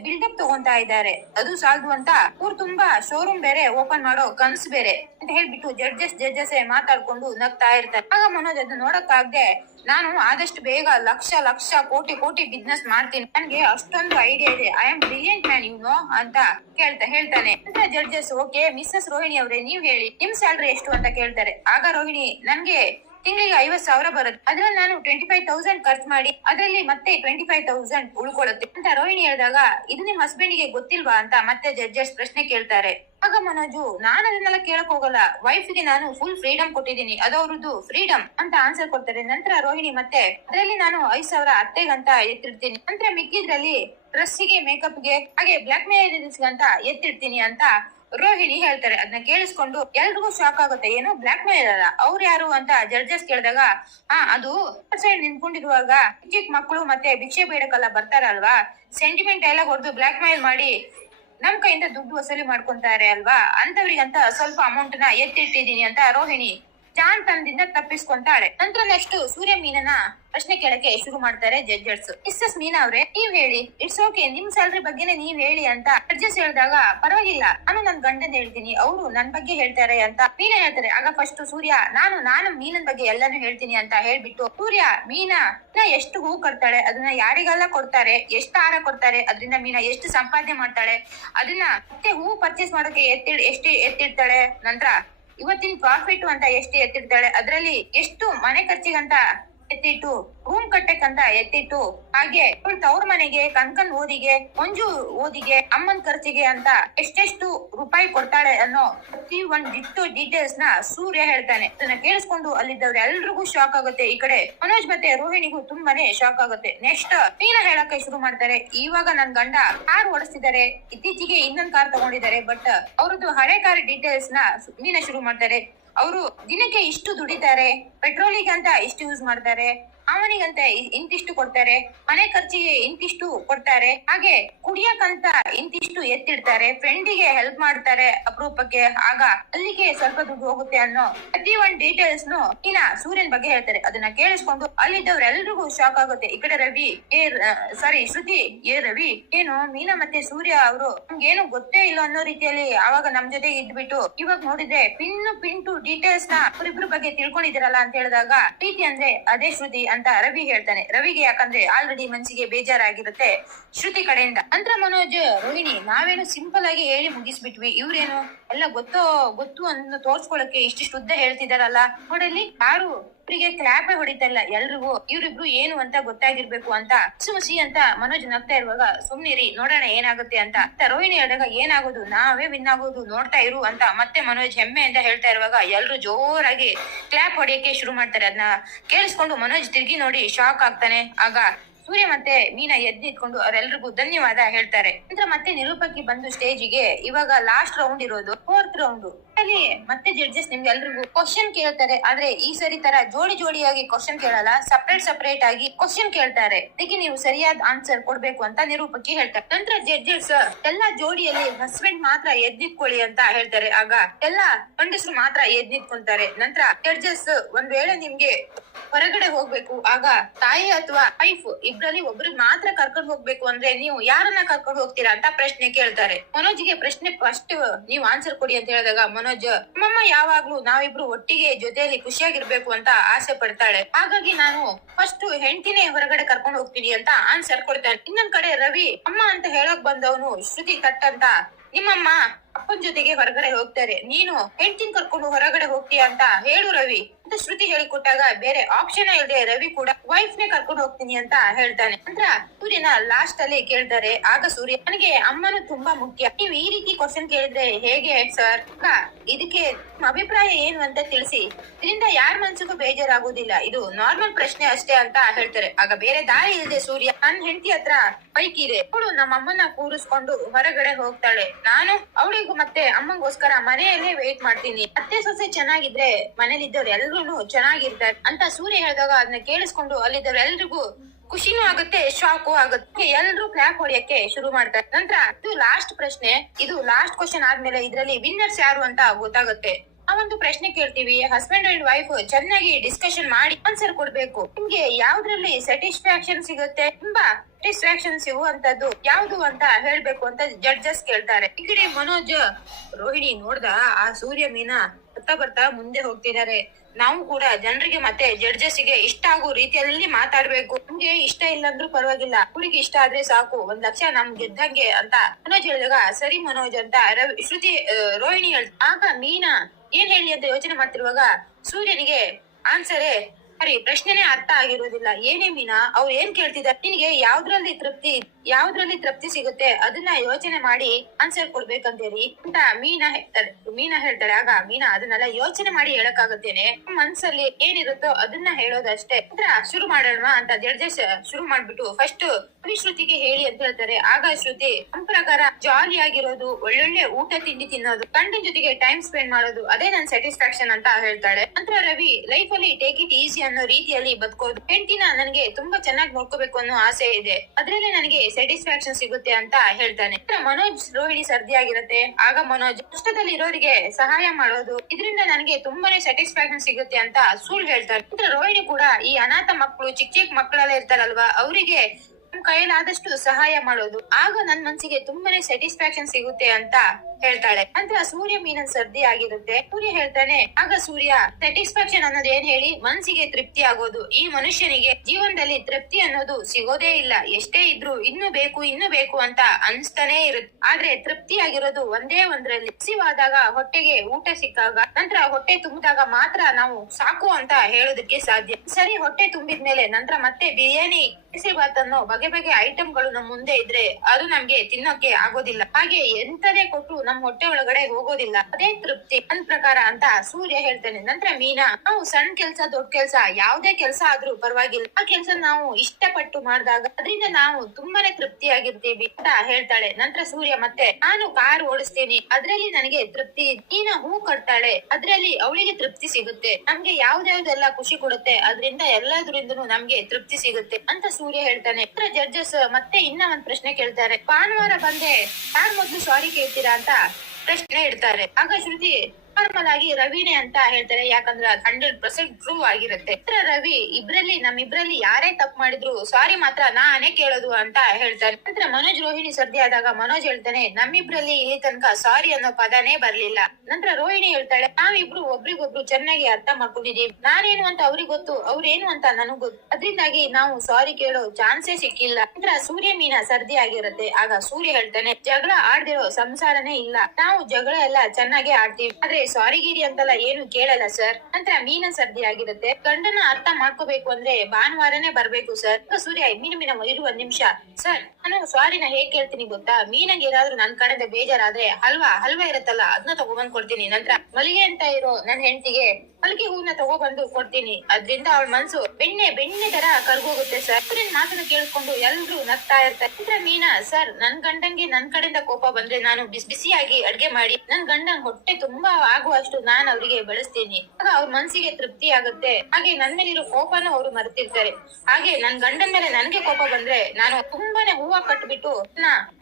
ಬಿಲ್ಡಪ್ ತಗೊಂತಾ ಇದ್ದಾರೆ. ಅದು ಸಾಲದು ಅಂತ ಊರ್ ತುಂಬಾ ಶೋರೂಮ್ ಬೇರೆ ಓಪನ್ ಮಾಡೋ ಕನ್ಸ್ ಬೇರೆ ಅಂತ ಹೇಳ್ಬಿಟ್ಟು ಜಡ್ಜಸ್ ಜಡ್ಜಸ್ ಮಾತಾಡ್ಕೊಂಡು ನಗ್ತಾ ಇರ್ತಾರೆ. ಆಗ ಮನೋಜ್ ಅದು ನೋಡಕ್ಕಾಗ್ದೆ ನಾನು ಆದಷ್ಟು ಬೇಗ ಲಕ್ಷ ಲಕ್ಷ, ಕೋಟಿ ಕೋಟಿ ಬಿಸ್ನೆಸ್ ಮಾಡ್ತೀನಿ. ನನ್ಗೆ ಅಷ್ಟೊಂದು ಐಡಿಯಾ ಇದೆ. ಐ ಆಮ್ ಬ್ರಿಲಿಯಂಟ್ ಮ್ಯಾನ್ ಇವ್ನು ಅಂತ ಕೇಳ್ತಾ ಹೇಳ್ತಾನೆ. ಅಂತ ಜಡ್ಜಸ್ ಓಕೆ ಮಿಸ್ಸಸ್ ರೋಹಿಣಿ ಅವರೇ, ನೀವ್ ಹೇಳಿ, ನಿಮ್ ಸ್ಯಾಲ್ರಿ ಎಷ್ಟು ಅಂತ ಕೇಳ್ತಾರೆ. ಆಗ ರೋಹಿಣಿ, ನನ್ಗೆ ತಿಂಗಳಿಗೆ ಐವತ್ ಸಾವಿರ ಬರುತ್ತೆ. ಅದ್ರಲ್ಲಿ ನಾನು ಟ್ವೆಂಟಿ ಫೈವ್ ತೌಸಂಡ್ ಖರ್ಚು ಮಾಡಿ ಅದರಲ್ಲಿ ಮತ್ತೆ ಟ್ವೆಂಟಿ ಫೈವ್ ತೌಸಂಡ್ ಉಳ್ಕೊಳ್ಳುತ್ತೆ. ಅಂತ ರೋಹಿಣಿ ಹೇಳಿದಾಗ, ಇದು ನಿಮ್ ಹಸ್ಬೆಂಡ್ಗೆ ಗೊತ್ತಿಲ್ವಾ ಅಂತ ಮತ್ತೆ ಜಡ್ಜಸ್ ಪ್ರಶ್ನೆ ಕೇಳ್ತಾರೆ. ಆಗ ಮನೋಜು, ನಾನು ಅದನ್ನೆಲ್ಲ ಕೇಳಕ್ ಹೋಗಲ್ಲ. ವೈಫ್ಗೆ ನಾನು ಫುಲ್ ಫ್ರೀಡಮ್ ಕೊಟ್ಟಿದ್ದೀನಿ. ಅದು ಅವ್ರದ್ದು ಫ್ರೀಡಮ್ ಅಂತ ಆನ್ಸರ್ ಕೊಡ್ತಾರೆ. ನಂತರ ರೋಹಿಣಿ ಮತ್ತೆ, ಅದರಲ್ಲಿ ನಾನು ಐದ್ ಸಾವಿರ ಅತ್ತೆಗಂತ ಎತ್ತಿರ್ತೀನಿ. ನಂತರ ಮಿಕ್ಕಿದ್ರಲ್ಲಿ ಡ್ರೆಸ್ಸಿಗೆ ಮೇಕಪ್ಗೆ, ಹಾಗೆ ಬ್ಲಾಕ್ ಮೇಲ್ಸ್ ಅಂತ ಎತ್ತಿರ್ತೀನಿ ಅಂತ ರೋಹಿಣಿ ಹೇಳ್ತಾರೆ ಅದನ್ನ ಕೇಳಿಸ್ಕೊಂಡು ಎಲ್ರಿಗೂ ಶಾಕ್ ಆಗುತ್ತೆ. ಏನೋ ಬ್ಲಾಕ್ ಮೇಲ್ ಅಲ್ಲ. ಅವ್ರು ಯಾರು ಅಂತ ಜಡ್ಜಸ್ ಕೇಳಿದಾಗ ಆ ಅದು ಸೈಡ್ ನಿಂತ್ಕೊಂಡಿರುವಾಗ ಚಿಕ್ಕ ಮಕ್ಕಳು ಮತ್ತೆ ಭಿಕ್ಷೆ ಬೇಡಕ್ಕೆಲ್ಲ ಬರ್ತಾರಲ್ವಾ? ಸೆಂಟಿಮೆಂಟ್ ಎಲ್ಲ ಹೊಡೆದು ಬ್ಲಾಕ್ ಮೇಲ್ ಮಾಡಿ ನಮ್ ಕೈಯಿಂದ ದುಡ್ಡು ವಸೂಲಿ ಮಾಡ್ಕೊಂತಾರೆ ಅಲ್ವಾ? ಅಂತವ್ರಿಗಂತ ಸ್ವಲ್ಪ ಅಮೌಂಟ್ನ ಎತ್ತಿಟ್ಟಿದೀನಿ ಅಂತ ರೋಹಿಣಿ ಜಾನ್ ತಂದಿಂದ ತಪ್ಪಿಸ್ಕೊಂತಾಳೆ ನಂತರ ನೆಕ್ಸ್ಟ್ ಸೂರ್ಯ ಮೀನನ ಪ್ರಶ್ನೆ ಕೇಳಕ್ಕೆ ಶುರು ಮಾಡ್ತಾರೆ ಜಡ್ಜಸ್ ಮಿಸ್ಸಸ್ ಮೀನಾ ಅವ್ರೆ, ನೀವ್ ಹೇಳಿ. ಇಟ್ಸ್ ಓಕೆ ನಿಮ್ ಸ್ಯಾಲ್ರಿ ಬಗ್ಗೆನೇ ನೀವ್ ಹೇಳಿ ಅಂತ ಜಡ್ಜಸ್ ಹೇಳಿದಾಗ ಪರವಾಗಿಲ್ಲ. ನಾನು ನನ್ ಗಂಡನ್ ಹೇಳ್ತೀನಿ, ಅವರು ನನ್ ಬಗ್ಗೆ ಹೇಳ್ತಾರೆ ಅಂತ ಮೀನಾ ಹೇಳ್ತಾರೆ. ಆಗ ಫಸ್ಟ್ ಸೂರ್ಯ, ನಾನು ನಾನು ಮೀನನ್ ಬಗ್ಗೆ ಎಲ್ಲಾನು ಹೇಳ್ತೀನಿ ಅಂತ ಹೇಳ್ಬಿಟ್ಟು ಸೂರ್ಯ, ಮೀನಾ ಎಷ್ಟು ಹೂ ಕೊಡ್ತಾಳೆ? ಅದನ್ನ ಯಾರಿಗೆಲ್ಲ ಕೊಡ್ತಾರೆ? ಎಷ್ಟು ಆರ ಕೊಡ್ತಾರೆ? ಅದರಿಂದ ಮೀನಾ ಎಷ್ಟು ಸಂಪಾದನೆ ಮಾಡ್ತಾಳೆ? ಅದನ್ನ ಮತ್ತೆ ಹೂ ಪರ್ಚೇಸ್ ಮಾಡೋಕೆ ಎತ್ತಿ ಎಷ್ಟು ಎತ್ತಿಡ್ತಾಳೆ ನಂತರ ಇವತ್ತಿನ ಪ್ರಾಫಿಟ್ ಅಂತ ಎಷ್ಟು ಎತ್ತಿರ್ತಾಳೆ ಅದರಲ್ಲಿ ಎಷ್ಟು ಮನೆ ಖರ್ಚಿಗಂತ ಎತ್ತಿಟ್ಟು, ರೂಮ್ ಕಟ್ಟಕ್ಕಂತ ಎತ್ತಿಟ್ಟು, ಹಾಗೆ ತವ್ರ ಮನೆಗೆ ಕನ್ಕನ್ ಓದಿಗೆ, ಮಂಜು ಓದಿಗೆ, ಅಮ್ಮನ್ ಖರ್ಚಿಗೆ ಅಂತ ಎಷ್ಟೆಷ್ಟು ರೂಪಾಯಿ ಕೊಡ್ತಾಳೆ ಅನ್ನೋ ಪ್ರತಿ ಒಂದ್ ಡಿಟ್ಟು ಡೀಟೇಲ್ಸ್ನ ಸೂರ್ಯ ಹೇಳ್ತಾನೆ. ಅದನ್ನ ಕೇಳಿಸ್ಕೊಂಡು ಅಲ್ಲಿದ್ದವ್ರು ಎಲ್ರಿಗೂ ಶಾಕ್ ಆಗುತ್ತೆ. ಈ ಕಡೆ ಮನೋಜ್ ಮತ್ತೆ ರೋಹಿಣಿಗೂ ತುಂಬಾನೇ ಶಾಕ್ ಆಗುತ್ತೆ. ನೆಕ್ಸ್ಟ್ ಮೀನಾ ಹೇಳಕ್ಕೆ ಶುರು ಮಾಡ್ತಾರೆ. ಇವಾಗ ನನ್ ಗಂಡ ಕಾರ್ ಓಡಿಸ್ತಿದ್ದಾರೆ ಇತ್ತೀಚೆಗೆ ಇನ್ನೊಂದ್ ಕಾರ್ ತಗೊಂಡಿದ್ದಾರೆ ಬಟ್ ಅವ್ರದ್ದು ಹಳೆ ಕಾರ್ ಡೀಟೇಲ್ಸ್ನ ಮೀನಾ ಶುರು ಮಾಡ್ತಾರೆ. ಅವರು ದಿನಕ್ಕೆ ಇಷ್ಟು ದುಡಿತಾರೆ ಪೆಟ್ರೋಲಿಗೆ ಅಂತ ಇಷ್ಟು ಯೂಸ್ ಮಾಡ್ತಾರೆ. ಅವನಿಗಂತ ಇಂತಿಷ್ಟು ಕೊಡ್ತಾರೆ, ಮನೆ ಖರ್ಚಿಗೆ ಇಂತಿಷ್ಟು ಕೊಡ್ತಾರೆ, ಹಾಗೆ ಕುಡಿಯಕ್ಕಂತ ಇಂತಿಷ್ಟು ಎತ್ತಿಡ್ತಾರೆ ಫ್ರೆಂಡಿಗೆ ಹೆಲ್ಪ್ ಮಾಡ್ತಾರೆ ಅಪರೂಪಕ್ಕೆ, ಆಗ ಅಲ್ಲಿಗೆ ಸ್ವಲ್ಪ ದುಡ್ಡು ಹೋಗುತ್ತೆ ಅನ್ನೋ ಪ್ರತಿ ಒಂದ್ ಡೀಟೇಲ್ಸ್ ನು ಇನ್ನ ಸೂರ್ಯನ್ ಬಗ್ಗೆ ಹೇಳ್ತಾರೆ. ಅದನ್ನ ಕೇಳಿಸ್ಕೊಂಡು ಅಲ್ಲಿದ್ದವ್ರೆಲ್ರಿಗೂ ಶಾಕ್ ಆಗುತ್ತೆ. ಈ ಕಡೆ ರವಿ, ಏ ಸಾರಿ ಶ್ರುತಿ, ಏ, ರವಿ, ಏನು, ಮೀನಾ ಮತ್ತೆ ಸೂರ್ಯ ಅವರು ನಮ್ಗೇನು ಗೊತ್ತೇ ಇಲ್ಲ ಅನ್ನೋ ರೀತಿಯಲ್ಲಿ ಅವಾಗ ನಮ್ ಜೊತೆ ಇದ್ಬಿಟ್ಟು ಇವಾಗ ನೋಡಿದ್ರೆ ಪಿನ್ ಪಿನ್ ಟು ಡೀಟೇಲ್ಸ್ನ ಅವರಿಬ್ರು ಬಗ್ಗೆ ತಿಳ್ಕೊಂಡಿದಿರಲ್ಲ ಅಂತ ಹೇಳಿದಾಗ, ಪ್ರೀತಿ ಅಂದ್ರೆ ಅದೇ ಶ್ರುತಿ ಅಂತ ರವಿ ಹೇಳ್ತಾನೆ. ರವಿಗೆ ಯಾಕಂದ್ರೆ ಆಲ್ರೆಡಿ ಮನ್ಸಿಗೆ ಬೇಜಾರಾಗಿರುತ್ತೆ ಶ್ರುತಿ ಕಡೆಯಿಂದ. ನಂತರ ಮನೋಜ್, ರೋಹಿಣಿ, ನಾವೇನು ಸಿಂಪಲ್ ಆಗಿ ಹೇಳಿ ಮುಗಿಸ್ಬಿಟ್ವಿ. ಇವ್ರೇನು? ಎಲ್ಲ ಗೊತ್ತು ಗೊತ್ತು ಅಂತ ತೋರ್ಸ್ಕೊಳಕ್ಕೆ ಇಷ್ಟಿಷ್ಟು ಉದ್ದ ಹೇಳ್ತಿದಾರಲ್ಲ. ನೋಡಲ್ಲಿ, ಯಾರು? ಇವ್ರಿಗೆ ಕ್ಲಾಪೇ ಹೊಡಿತಲ್ಲ ಎಲ್ರಿಗೂ. ಇವ್ರಿಬ್ರು ಏನು ಅಂತ ಗೊತ್ತಾಗಿರ್ಬೇಕು ಅಂತ. ಸುಮಸಿ ಅಂತ ಮನೋಜ್ ನಗ್ತಾ ಇರುವಾಗ ಸುಮ್ನಿರಿ ನೋಡೋಣ ಏನಾಗುತ್ತೆ ಅಂತ. ರೋಹಿಣಿ ಹೇಳಿದಾಗ, ಏನಾಗೋದು? ನಾವೇ ವಿನ್ ಆಗೋದು ನೋಡ್ತಾ ಇರು ಅಂತ ಮತ್ತೆ ಮನೋಜ್ ಹೆಮ್ಮೆ ಅಂತ ಹೇಳ್ತಾ ಇರುವಾಗ, ಎಲ್ರು ಜೋರಾಗಿ ಕ್ಲಾಪ್ ಹೊಡಿಯಕ್ಕೆ ಶುರು ಮಾಡ್ತಾರೆ. ಅದನ್ನ ಕೇಳಿಸ್ಕೊಂಡು ಮನೋಜ್ ತಿರ್ಗಿ ನೋಡಿ ಶಾಕ್ ಆಗ್ತಾನೆ. ಆಗ ಸೂರ್ಯ ಮತ್ತೆ ಮೀನಾ ಎದ್ದು ನಿಂತ್ಕೊಂಡು ಅವರೆಲ್ರಿಗೂ ಧನ್ಯವಾದ ಹೇಳ್ತಾರೆ. ನಂತರ ಮತ್ತೆ ನಿರೂಪಕಿ ಬಂದು ಸ್ಟೇಜಿಗೆ ಇವಾಗ ಲಾಸ್ಟ್ ರೌಂಡ್ ಇರೋದು ಫೋರ್ತ್ ರೌಂಡ್ ಅಲ್ಲಿ ಮತ್ತೆ ಜಡ್ಜಸ್ ನಿಮ್ಗೆ ಎಲ್ರಿಗೂ ಕ್ವಶನ್ ಕೇಳ್ತಾರೆ. ಆದ್ರೆ ಈ ಸರಿ ತರ ಜೋಡಿ ಜೋಡಿಯಾಗಿ ಕ್ವಶನ್ ಕೇಳಲ್ಲ. ಸಪರೇಟ್ ಸಪರೇಟ್ ಆಗಿ ಕ್ವಶನ್ ಕೇಳ್ತಾರೆ. ಅದಕ್ಕೆ ನೀವು ಸರಿಯಾದ ಆನ್ಸರ್ ಕೊಡ್ಬೇಕು ಅಂತ ನಿರೂಪಕಿ ಹೇಳ್ತಾರೆ. ನಂತರ ಜಡ್ಜಸ್ ಎಲ್ಲ ಜೋಡಿಯಲ್ಲಿ ಹಸ್ಬೆಂಡ್ ಮಾತ್ರ ಎದ್ ನಿಂತ್ಕೊಳ್ಳಿ ಅಂತ ಹೇಳ್ತಾರೆ. ಆಗ ಎಲ್ಲ ಗಂಡಸರು ಮಾತ್ರ ಎದ್ ನಿಂತ್ಕೊಂತಾರೆ ನಂತರ ಜಡ್ಜಸ್ ಒಂದ್ ವೇಳೆ ನಿಮ್ಗೆ ಹೊರಗಡೆ ಹೋಗ್ಬೇಕು. ಆಗ ತಾಯಿ ಅಥವಾ ವೈಫ್ ಇಬ್ರಲ್ಲಿ ಒಬ್ರಿಗೆ ಮಾತ್ರ ಕರ್ಕೊಂಡು ಹೋಗ್ಬೇಕು ಅಂದ್ರೆ ನೀವು ಯಾರನ್ನ ಕರ್ಕೊಂಡು ಹೋಗ್ತೀರಾ ಅಂತ ಪ್ರಶ್ನೆ ಕೇಳ್ತಾರೆ. ಮನೋಜ್ಗೆ ಪ್ರಶ್ನೆ ಫಸ್ಟ್ ನೀವು ಆನ್ಸರ್ ಕೊಡಿ ಅಂತ ಹೇಳಿದಾಗ ಮನೋಜ್ ನಮ್ಮಮ್ಮ ಯಾವಾಗ್ಲೂ ನಾವಿಬ್ರು ಒಟ್ಟಿಗೆ ಜೊತೆಯಲ್ಲಿ ಖುಷಿಯಾಗಿರ್ಬೇಕು ಅಂತ ಆಸೆ ಪಡ್ತಾಳೆ. ಹಾಗಾಗಿ ನಾನು ಫಸ್ಟ್ ಹೆಂಡತಿನೇ ಹೊರಗಡೆ ಕರ್ಕೊಂಡು ಹೋಗ್ತೀನಿ ಅಂತ ಆನ್ಸರ್ ಕೊಡ್ತಾನೆ. ಇನ್ನೊಂದ್ ಕಡೆ ರವಿ, ಅಮ್ಮ ಅಂತ ಹೇಳಕ್ ಬಂದವನು ಶ್ರುತಿ ಕಟ್ ಅಂತ ನಿಮ್ಮಮ್ಮ ಅಪ್ಪನ್ ಜೊತೆಗೆ ಹೊರಗಡೆ ಹೋಗ್ತಾರೆ. ನೀನು ಹೆಂಡತಿನ ಕರ್ಕೊಂಡು ಹೊರಗಡೆ ಹೋಗ್ತೀಯ ಅಂತ ಹೇಳು ರವಿ. ಅಂತ ಶ್ರುತಿ ಹೇಳಿಕೊಟ್ಟಾಗ ಬೇರೆ ಆಪ್ಷನ್ ಇಲ್ಲದೆ ರವಿ ಕೂಡ ವೈಫ್ ನೇ ಕರ್ಕೊಂಡು ಹೋಗ್ತೀನಿ ಅಂತ ಹೇಳ್ತಾನೆ. ನಂತರ ಸೂರ್ಯನ ಲಾಸ್ಟ್ ಅಲ್ಲಿ ಕೇಳ್ತಾರೆ. ಆಗ ಸೂರ್ಯ, ನನಗೆ ಅಮ್ಮನು ತುಂಬಾ ಮುಖ್ಯ. ನೀವು ಈ ರೀತಿ ಕ್ವಶನ್ ಕೇಳಿದ್ರೆ ಹೇಗೆ ಸರ್ ಇದಕ್ಕೆ ಅಭಿಪ್ರಾಯ ಏನು ಅಂತ ತಿಳಿಸಿ. ಇದರಿಂದ ಯಾರ ಮನ್ಸಿಗೂ ಬೇಜಾರಾಗುದಿಲ್ಲ ಇದು ನಾರ್ಮಲ್ ಪ್ರಶ್ನೆ ಅಷ್ಟೇ ಅಂತ ಹೇಳ್ತಾರೆ. ಆಗ ಬೇರೆ ದಾರಿ ಇಲ್ಲದೆ ಸೂರ್ಯ, ನನ್ ಹೆಂಡತಿ ಹತ್ರ ಬೈಕ್ ಇದೆ. ಅವಳು ನಮ್ಮ ಅಮ್ಮನ ಕೂರಿಸ್ಕೊಂಡು ಹೊರಗಡೆ ಹೋಗ್ತಾಳೆ. ನಾನು ಅವಳಿಗೂ ಮತ್ತೆ ಅಮ್ಮಂಗೋಸ್ಕರ ಮನೆಯಲ್ಲೇ ವೇಟ್ ಮಾಡ್ತೀನಿ. ಅತ್ತೆ ಸೊಸೆ ಚೆನ್ನಾಗಿದ್ರೆ ಮನೇಲಿದ್ದವ್ರು ಎಲ್ರು ಚೆನ್ನಾಗಿರ್ತಾರೆ ಅಂತ ಸೂರ್ಯ ಹೇಳಿದಾಗ ಅದನ್ನ ಕೇಳಿಸ್ಕೊಂಡು ಅಲ್ಲಿದ್ದವ್ರು ಎಲ್ರಿಗೂ ಖುಷಿನೂ ಆಗುತ್ತೆ ಶಾಕು ಆಗುತ್ತೆ. ಎಲ್ರು ಕ್ಲಾಪ್ ಹೊಡೆಯಕ್ಕೆ ಶುರು ಮಾಡ್ತಾರೆ. ನಂತರ ಇದು ಲಾಸ್ಟ್ ಪ್ರಶ್ನೆ. ಇದು ಲಾಸ್ಟ್ ಕ್ವಶನ್ ಆದ್ಮೇಲೆ ಇದ್ರಲ್ಲಿ ವಿನ್ನರ್ಸ್ ಯಾರು ಅಂತ ಗೊತ್ತಾಗುತ್ತೆ. ಆ ಒಂದು ಪ್ರಶ್ನೆ ಕೇಳ್ತೀವಿ. ಹಸ್ಬೆಂಡ್ ಅಂಡ್ ವೈಫ್ ಚೆನ್ನಾಗಿ ಡಿಸ್ಕಷನ್ ಮಾಡಿ ಆನ್ಸರ್ ಕೊಡ್ಬೇಕು. ನಿಮ್ಗೆ ಯಾವ್ದ್ರಲ್ಲಿ ಸ್ಯಾಟಿಸ್ಫ್ಯಾಕ್ಷನ್ ಸಿಗುತ್ತೆ? ತುಂಬಾ ಸ್ಯಾಟಿಸ್ಫ್ಯಾಕ್ಷನ್ ಸಿಗುವಂತದ್ದು ಯಾವ್ದು ಅಂತ ಹೇಳ್ಬೇಕು ಅಂತ ಜಡ್ಜಸ್ ಕೇಳ್ತಾರೆ. ಈ ಕಡೆ ಮನೋಜ್, ರೋಹಿಣಿ ನೋಡ್ದ? ಆ ಸೂರ್ಯ ಮೀನಾ ಬರ್ತಾ ಬರ್ತಾ ಮುಂದೆ ಹೋಗ್ತಿದ್ದಾರೆ. ನಾವು ಕೂಡ ಜನರಿಗೆ ಮತ್ತೆ ಜಡ್ಜಸ್ಗೆ ಇಷ್ಟ ಆಗೋ ರೀತಿಯಲ್ಲಿ ಮಾತಾಡ್ಬೇಕು. ನಮ್ಗೆ ಇಷ್ಟ ಇಲ್ಲ ಅಂದ್ರೂ ಪರವಾಗಿಲ್ಲ. ಅವ್ರಿಗೆ ಇಷ್ಟ ಆದ್ರೆ ಸಾಕು. ಒಂದ್ ಲಕ್ಷ ನಮ್ ಗೆದ್ದಂಗೆ ಅಂತ ಮನೋಜ್ ಹೇಳಿದಾಗ, ಸರಿ ಮನೋಜ್ ಅಂತ ರವಿ, ಶ್ರುತಿ ರೋಹಿಣಿ ಹೇಳ್, ಆಗ ಮೀನಾ ಏನ್ ಹೇಳಿ ಅಂತ ಯೋಚನೆ ಮಾಡ್ತಿರುವಾಗ ಸೂರ್ಯನಿಗೆ ಆನ್ಸರೇ ಸರಿ, ಪ್ರಶ್ನೆನೇ ಅರ್ಥ ಆಗಿರೋದಿಲ್ಲ. ಏನೇ ಮೀನಾ, ಅವ್ರು ಏನ್ ಕೇಳ್ತಿದ್ದಾರೆ? ನಿನ್ಗೆ ಯಾವ್ದ್ರಲ್ಲಿ ತೃಪ್ತಿ? ಯಾವ್ದ್ರಲ್ಲಿ ತೃಪ್ತಿ ಸಿಗುತ್ತೆ ಅದನ್ನ ಯೋಚನೆ ಮಾಡಿ ಆನ್ಸರ್ ಕೊಡ್ಬೇಕಂತೇಳಿ ಅಂತ ಮೀನಾ ಹೇಳ್ತಾರೆ ಮೀನಾ ಹೇಳ್ತಾರೆ ಆಗ ಮೀನಾ ಅದನ್ನೆಲ್ಲ ಯೋಚನೆ ಮಾಡಿ ಹೇಳಕ್ಕಾಗತ್ತೇನೆ. ಮನ್ಸಲ್ಲಿ ಏನಿರುತ್ತೋ ಅದನ್ನ ಹೇಳೋದಷ್ಟೇ. ಶುರು ಮಾಡೋಣ ಅಂತ ಜಡ್ಜಸ್ ಶುರು ಮಾಡ್ಬಿಟ್ಟು ಫಸ್ಟ್ ಶ್ರುತಿಗೆ ಹೇಳಿ ಅಂತ ಹೇಳ್ತಾರೆ. ಆಗ ಶ್ರುತಿ ನಮ್ ಪ್ರಕಾರ ಜಾಲಿ ಆಗಿರೋದು, ಒಳ್ಳೊಳ್ಳೆ ಊಟ ತಿಂಡಿ ತಿನ್ನೋದು ಕಣ್ಣಿನ ಜೊತೆಗೆ ಟೈಮ್ ಸ್ಪೆಂಡ್ ಮಾಡೋದು, ಅದೇ ನನ್ ಸ್ಯಾಟಿಸ್ಫ್ಯಾಕ್ಷನ್ ಅಂತ ಹೇಳ್ತಾಳೆ. ನಂತರ ರವಿ ಲೈಫ್ ಅಲ್ಲಿ ಟೇಕ್ ಇಟ್ ಈಸಿ ಅನ್ನೋ ರೀತಿಯಲ್ಲಿ ಬದುಕೋದು. ಹೆಂಡತಿನ ನನಗೆ ತುಂಬಾ ಚೆನ್ನಾಗಿ ನೋಡ್ಕೋಬೇಕು ಅನ್ನೋ ಆಸೆ ಇದೆ. ಅದ್ರಲ್ಲಿ ನನಗೆ ಸ್ಯಾಟಿಸ್ಫ್ಯಾಕ್ಷನ್ ಸಿಗುತ್ತೆ ಅಂತ ಹೇಳ್ತಾನೆ. ಮನೋಜ್ ರೋಹಿಣಿ ಸರ್ದಿ ಆಗಿರುತ್ತೆ ಆಗ ಮನೋಜ್ ಕಷ್ಟದಲ್ಲಿ ಇರೋರಿಗೆ ಸಹಾಯ ಮಾಡೋದು. ಇದರಿಂದ ನನಗೆ ತುಂಬಾನೇ ಸ್ಯಾಟಿಸ್ಫ್ಯಾಕ್ಷನ್ ಸಿಗುತ್ತೆ ಅಂತ ಸುಳ್ಳು ಹೇಳ್ತಾರೆ. ರೋಹಿಣಿ ಕೂಡ ಈ ಅನಾಥ ಮಕ್ಕಳು ಚಿಕ್ಕ ಚಿಕ್ಕ ಮಕ್ಕಳೆಲ್ಲ ಇರ್ತಾರಲ್ವಾ, ಅವರಿಗೆ ಕೈಲಾದಷ್ಟು ಸಹಾಯ ಮಾಡೋದು. ಆಗ ನನ್ ಮನ್ಸಿಗೆ ತುಂಬಾನೇ ಸ್ಯಾಟಿಸ್ಫ್ಯಾಕ್ಷನ್ ಸಿಗುತ್ತೆ ಅಂತ ಹೇಳ್ತಾಳೆ. ನಂತರ ಸೂರ್ಯ ಮೀನನ್ ಸರ್ದಿ ಆಗಿರುತ್ತೆ. ಸೂರ್ಯ ಹೇಳ್ತಾನೆ, ಆಗ ಸೂರ್ಯ ಸ್ಯಾಟಿಸ್ಫ್ಯಾಕ್ಷನ್ ಅನ್ನೋದು ಏನ್ ಹೇಳಿ? ಮನಸ್ಸಿಗೆ ತೃಪ್ತಿ ಆಗೋದು. ಈ ಮನುಷ್ಯನಿಗೆ ಜೀವನದಲ್ಲಿ ತೃಪ್ತಿ ಅನ್ನೋದು ಸಿಗೋದೇ ಇಲ್ಲ. ಎಷ್ಟೇ ಇದ್ರು ಇನ್ನು ಬೇಕು ಇನ್ನು ಬೇಕು ಅಂತ ಅನ್ಸ್ತಾನೆ ಇರುತ್ತೆ. ಆದ್ರೆ ತೃಪ್ತಿ ಆಗಿರೋದು ಒಂದೇ ಒಂದ್ರಲ್ಲಿ. ಹಸಿವಾದಾಗ ಹೊಟ್ಟೆಗೆ ಊಟ ಸಿಕ್ಕಾಗ, ನಂತರ ಹೊಟ್ಟೆ ತುಂಬಿದಾಗ ಮಾತ್ರ ನಾವು ಸಾಕು ಅಂತ ಹೇಳೋದಕ್ಕೆ ಸಾಧ್ಯ. ಸರಿ, ಹೊಟ್ಟೆ ತುಂಬಿದ್ಮೇಲೆ ನಂತರ ಮತ್ತೆ ಬಿರಿಯಾನಿ ಬಿಸಿಬಾತ್ ಅನ್ನೋ ಬಗೆ ಬಗೆ ಐಟಮ್ಗಳು ನಮ್ ಮುಂದೆ ಇದ್ರೆ ಅದು ನಮ್ಗೆ ತಿನ್ನೋಕೆ ಆಗೋದಿಲ್ಲ. ಹಾಗೆ ಎಂತದೇ ಕೊಟ್ಟು ನಮ್ ಹೊಟ್ಟೆ ಒಳಗಡೆ ಹೋಗೋದಿಲ್ಲ. ಅದೇ ತೃಪ್ತಿ. ನನ್ ಪ್ರಕಾರ ಅಂತ ಸೂರ್ಯ ಹೇಳ್ತಾನೆ. ನಂತರ ಮೀನಾ, ನಾವು ಸಣ್ಣ ಕೆಲ್ಸ, ದೊಡ್ಡ ಕೆಲ್ಸ, ಯಾವ್ದೇ ಕೆಲ್ಸ ಆದ್ರೂ ಪರವಾಗಿಲ್ಲ. ಆ ಕೆಲ್ಸ ನಾವು ಇಷ್ಟಪಟ್ಟು ಮಾಡಿದಾಗ ಅದರಿಂದ ನಾವು ತುಂಬಾನೇ ತೃಪ್ತಿಯಾಗಿರ್ತೀವಿ ಅಂತ ಹೇಳ್ತಾಳೆ. ನಂತರ ಸೂರ್ಯ, ಮತ್ತೆ ನಾನು ಕಾರ್ ಓಡಿಸ್ತೀನಿ. ಅದ್ರಲ್ಲಿ ನನಗೆ ತೃಪ್ತಿ. ಮೀನ ಹೂ ಕಟ್ತಾಳೆ. ಅದ್ರಲ್ಲಿ ಅವಳಿಗೆ ತೃಪ್ತಿ ಸಿಗುತ್ತೆ. ನಮ್ಗೆ ಯಾವ್ದ್ಯಾವ್ದೆಲ್ಲ ಖುಷಿ ಕೊಡುತ್ತೆ, ಅದರಿಂದ ಎಲ್ಲದ್ರಿಂದನೂ ನಮ್ಗೆ ತೃಪ್ತಿ ಸಿಗುತ್ತೆ ಅಂತ ಸೂರ್ಯ ಹೇಳ್ತಾನೆ. ಜಡ್ಜಸ್ ಮತ್ತೆ ಇನ್ನ ಒಂದ್ ಪ್ರಶ್ನೆ ಕೇಳ್ತಾರೆ. ಭಾನುವಾರ ಬಂದೆ, ಯಾರ್ ಮೊದ್ಲು ಸಾರಿ ಕೇಳ್ತೀರಾ ಅಂತ ಪ್ರಶ್ನೆ ಇಡ್ತಾರೆ. ಆಗ ಶ್ರುತಿ ನಾರ್ಮಲ್ ಆಗಿ ರವಿನೇ ಅಂತ ಹೇಳ್ತಾರೆ. ಯಾಕಂದ್ರೆ ಅದು ಹಂಡ್ರೆಡ್ ಪರ್ಸೆಂಟ್ ಟ್ರೂ ಆಗಿರುತ್ತೆ. ರವಿ ಇಬ್ರಲ್ಲಿ, ನಮ್ಮಿಬ್ರಲ್ಲಿ ಯಾರೇ ತಪ್ಪು ಮಾಡಿದ್ರು ಸಾರಿ ಮಾತ್ರ, ನಾನೇ ಕೇಳೋದು ಅಂತ ಹೇಳ್ತಾರೆ. ನಂತರ ಮನೋಜ್ ರೋಹಿಣಿ ಸದ್ಯ ಆದಾಗ ಮನೋಜ್ ಹೇಳ್ತಾನೆ, ನಮ್ಮಿಬ್ರಲ್ಲಿ ಇಲ್ಲಿ ತನಕ ಸಾರಿ ಅನ್ನೋ ಪದನೇ ಬರ್ಲಿಲ್ಲ. ನಂತರ ರೋಹಿಣಿ ಹೇಳ್ತಾಳೆ, ನಾವಿಬ್ರು ಒಬ್ರಿಗೊಬ್ರು ಚೆನ್ನಾಗಿ ಅರ್ಥ ಮಾಡ್ಕೊಂಡಿದೀವಿ. ನಾನೇನು ಅಂತ ಅವ್ರಿಗೆ ಗೊತ್ತು, ಅವ್ರೇನು ಅಂತ ನನಗ್ ಗೊತ್ತು. ಅದ್ರಿಂದಾಗಿ ನಾವು ಸಾರಿ ಕೇಳೋ ಚಾನ್ಸೇ ಸಿಕ್ಕಿಲ್ಲ. ನಂತರ ಸೂರ್ಯ ಮೀನ ಸರ್ದಿ ಆಗಿರುತ್ತೆ. ಆಗ ಸೂರ್ಯ ಹೇಳ್ತಾನೆ, ಜಗಳ ಆಡ್ದಿರೋ ಸಂಸಾರನೇ ಇಲ್ಲ. ನಾವು ಜಗಳ ಎಲ್ಲ ಚೆನ್ನಾಗಿ ಆಡ್ತೀವಿ. ಆದ್ರೆ ಸಾರಿ ಗಿರಿ ಅಂತಲ್ಲ ಏನು ಕೇಳಲ್ಲ ಸರ್ ನಂತರ ಮೀನ ಸರ್ದಿ ಆಗಿರುತ್ತೆ. ಗಂಡನ ಅರ್ಥ ಮಾಡ್ಕೋಬೇಕು ಅಂದ್ರೆ ಭಾನುವಾರನೇ ಬರ್ಬೇಕು ಸರ್ ಸೂರ್ಯ, ಮೀನು, ಮೀನ ಒಂದ್ ನಿಮಿಷ. ಸರ್ ನಾನು ಸಾರಿನ ಹೇಗ್ ಕೇಳ್ತೀನಿ ಗೊತ್ತಾ? ಮೀನಂಗೆ ಏನಾದ್ರು ನನ್ ಕಡೆದ ಬೇಜಾರಾದ್ರೆ ಹಲ್ವಾ ಹಲ್ವಾ ಇರತ್ತಲ್ಲ ಅದನ್ನ ತಗೊಬಂದ್ ಕೊಡ್ತೀನಿ ನಂತರ ಮಲ್ಲಿಗೆ ಅಂತ ಇರೋ ನನ್ ಹೆಂಡತಿಗೆ ಮಲ್ಲಿಗೆ ಹೂವನ್ನ ತಗೊಬಂದು ಕೊಡ್ತೀನಿ. ಅದ್ರಿಂದ ಅವಳ ಮನ್ಸು ಬೆಣ್ಣೆ ಬೆಣ್ಣೆ ತರ ಕರ್ಗೋಗುತ್ತೆ ಸರ್ ಅವ್ರಿನ ಮಾತನ್ನ ಕೇಳ್ಕೊಂಡು ಎಲ್ರು ನಗ್ತಾ ಇರ್ತಾರೆ. ಇದ್ರ ಮೀನಾ ಸರ್ ನನ್ ಗಂಡಂಗೆ ನನ್ ಕಡೆಯಿಂದ ಕೋಪ ಬಂದ್ರೆ ನಾನು ಬಿಸಿ ಬಿಸಿಯಾಗಿ ಅಡ್ಗೆ ಮಾಡಿ ನನ್ ಗಂಡನ್ ಹೊಟ್ಟೆ ತುಂಬಾ ಆಗುವಷ್ಟು ನಾನ್ ಅವ್ರಿಗೆ ಬೆಳೆಸ್ತೀನಿ. ಆಗ ಅವ್ರ ಮನ್ಸಿಗೆ ತೃಪ್ತಿ ಆಗುತ್ತೆ. ಹಾಗೆ ನನ್ ಮೇಲಿರೋ ಕೋಪನ ಅವ್ರು ಮರೆತಿರ್ತಾರೆ. ಹಾಗೆ ನನ್ ಗಂಡನ್ ಮೇಲೆ ನನ್ಗೆ ಕೋಪ ಬಂದ್ರೆ ನಾನು ತುಂಬಾನೇ ಹೂವ ಕಟ್ಬಿಟ್ಟು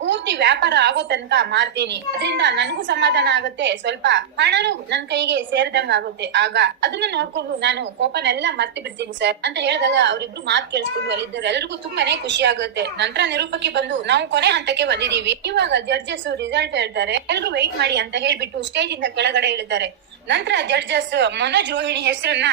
ಪೂರ್ತಿ ವ್ಯಾಪಾರ ಆಗೋ ತನಕ ಮಾರ್ತೀನಿ. ಅದರಿಂದ ನನ್ಗೂ ಸಮಾಧಾನ ಆಗುತ್ತೆ. ಸ್ವಲ್ಪ ಹಣನು ನನ್ ಕೈಗೆ ಸೇರಿದಂಗ ಆಗುತ್ತೆ ಆಗ ಅದನ್ನ ನೋಡ್ಕೊಂಡು ನಾನು ಕೋಪನೆಲ್ಲ ಮರ್ತಿ ಬಿಡ್ತೀನಿ ಸರ್ ಅಂತ ಹೇಳಿದಾಗ ಅವರಿಬ್ರು ಮಾತ್ ಕೇಳಿಸ್ಕೊಂಡು ಅಲ್ಲಿದ್ದರು ಎಲ್ರಿಗೂ ತುಂಬಾನೇ ಖುಷಿ ಆಗುತ್ತೆ. ನಂತರ ನಿರೂಪಕ್ಕೆ ಬಂದು, ನಾವು ಕೊನೆ ಹಂತಕ್ಕೆ ಬಂದಿದೀವಿ ಇವಾಗ ಜಡ್ಜಸ್ ರಿಸಲ್ಟ್ ಹೇಳ್ತಾರೆ. ಎಲ್ರು ವೆಯ್ಟ್ ಮಾಡಿ ಅಂತ ಹೇಳ್ಬಿಟ್ಟು ಸ್ಟೇಜ್ ಇಂದ ಕೆಳಗಡೆ ಇಳಿದ್ದಾರೆ. ನಂತರ ಜಡ್ಜಸ್ ಮನೋಜ್ ರೋಹಿಣಿ ಹೆಸರನ್ನ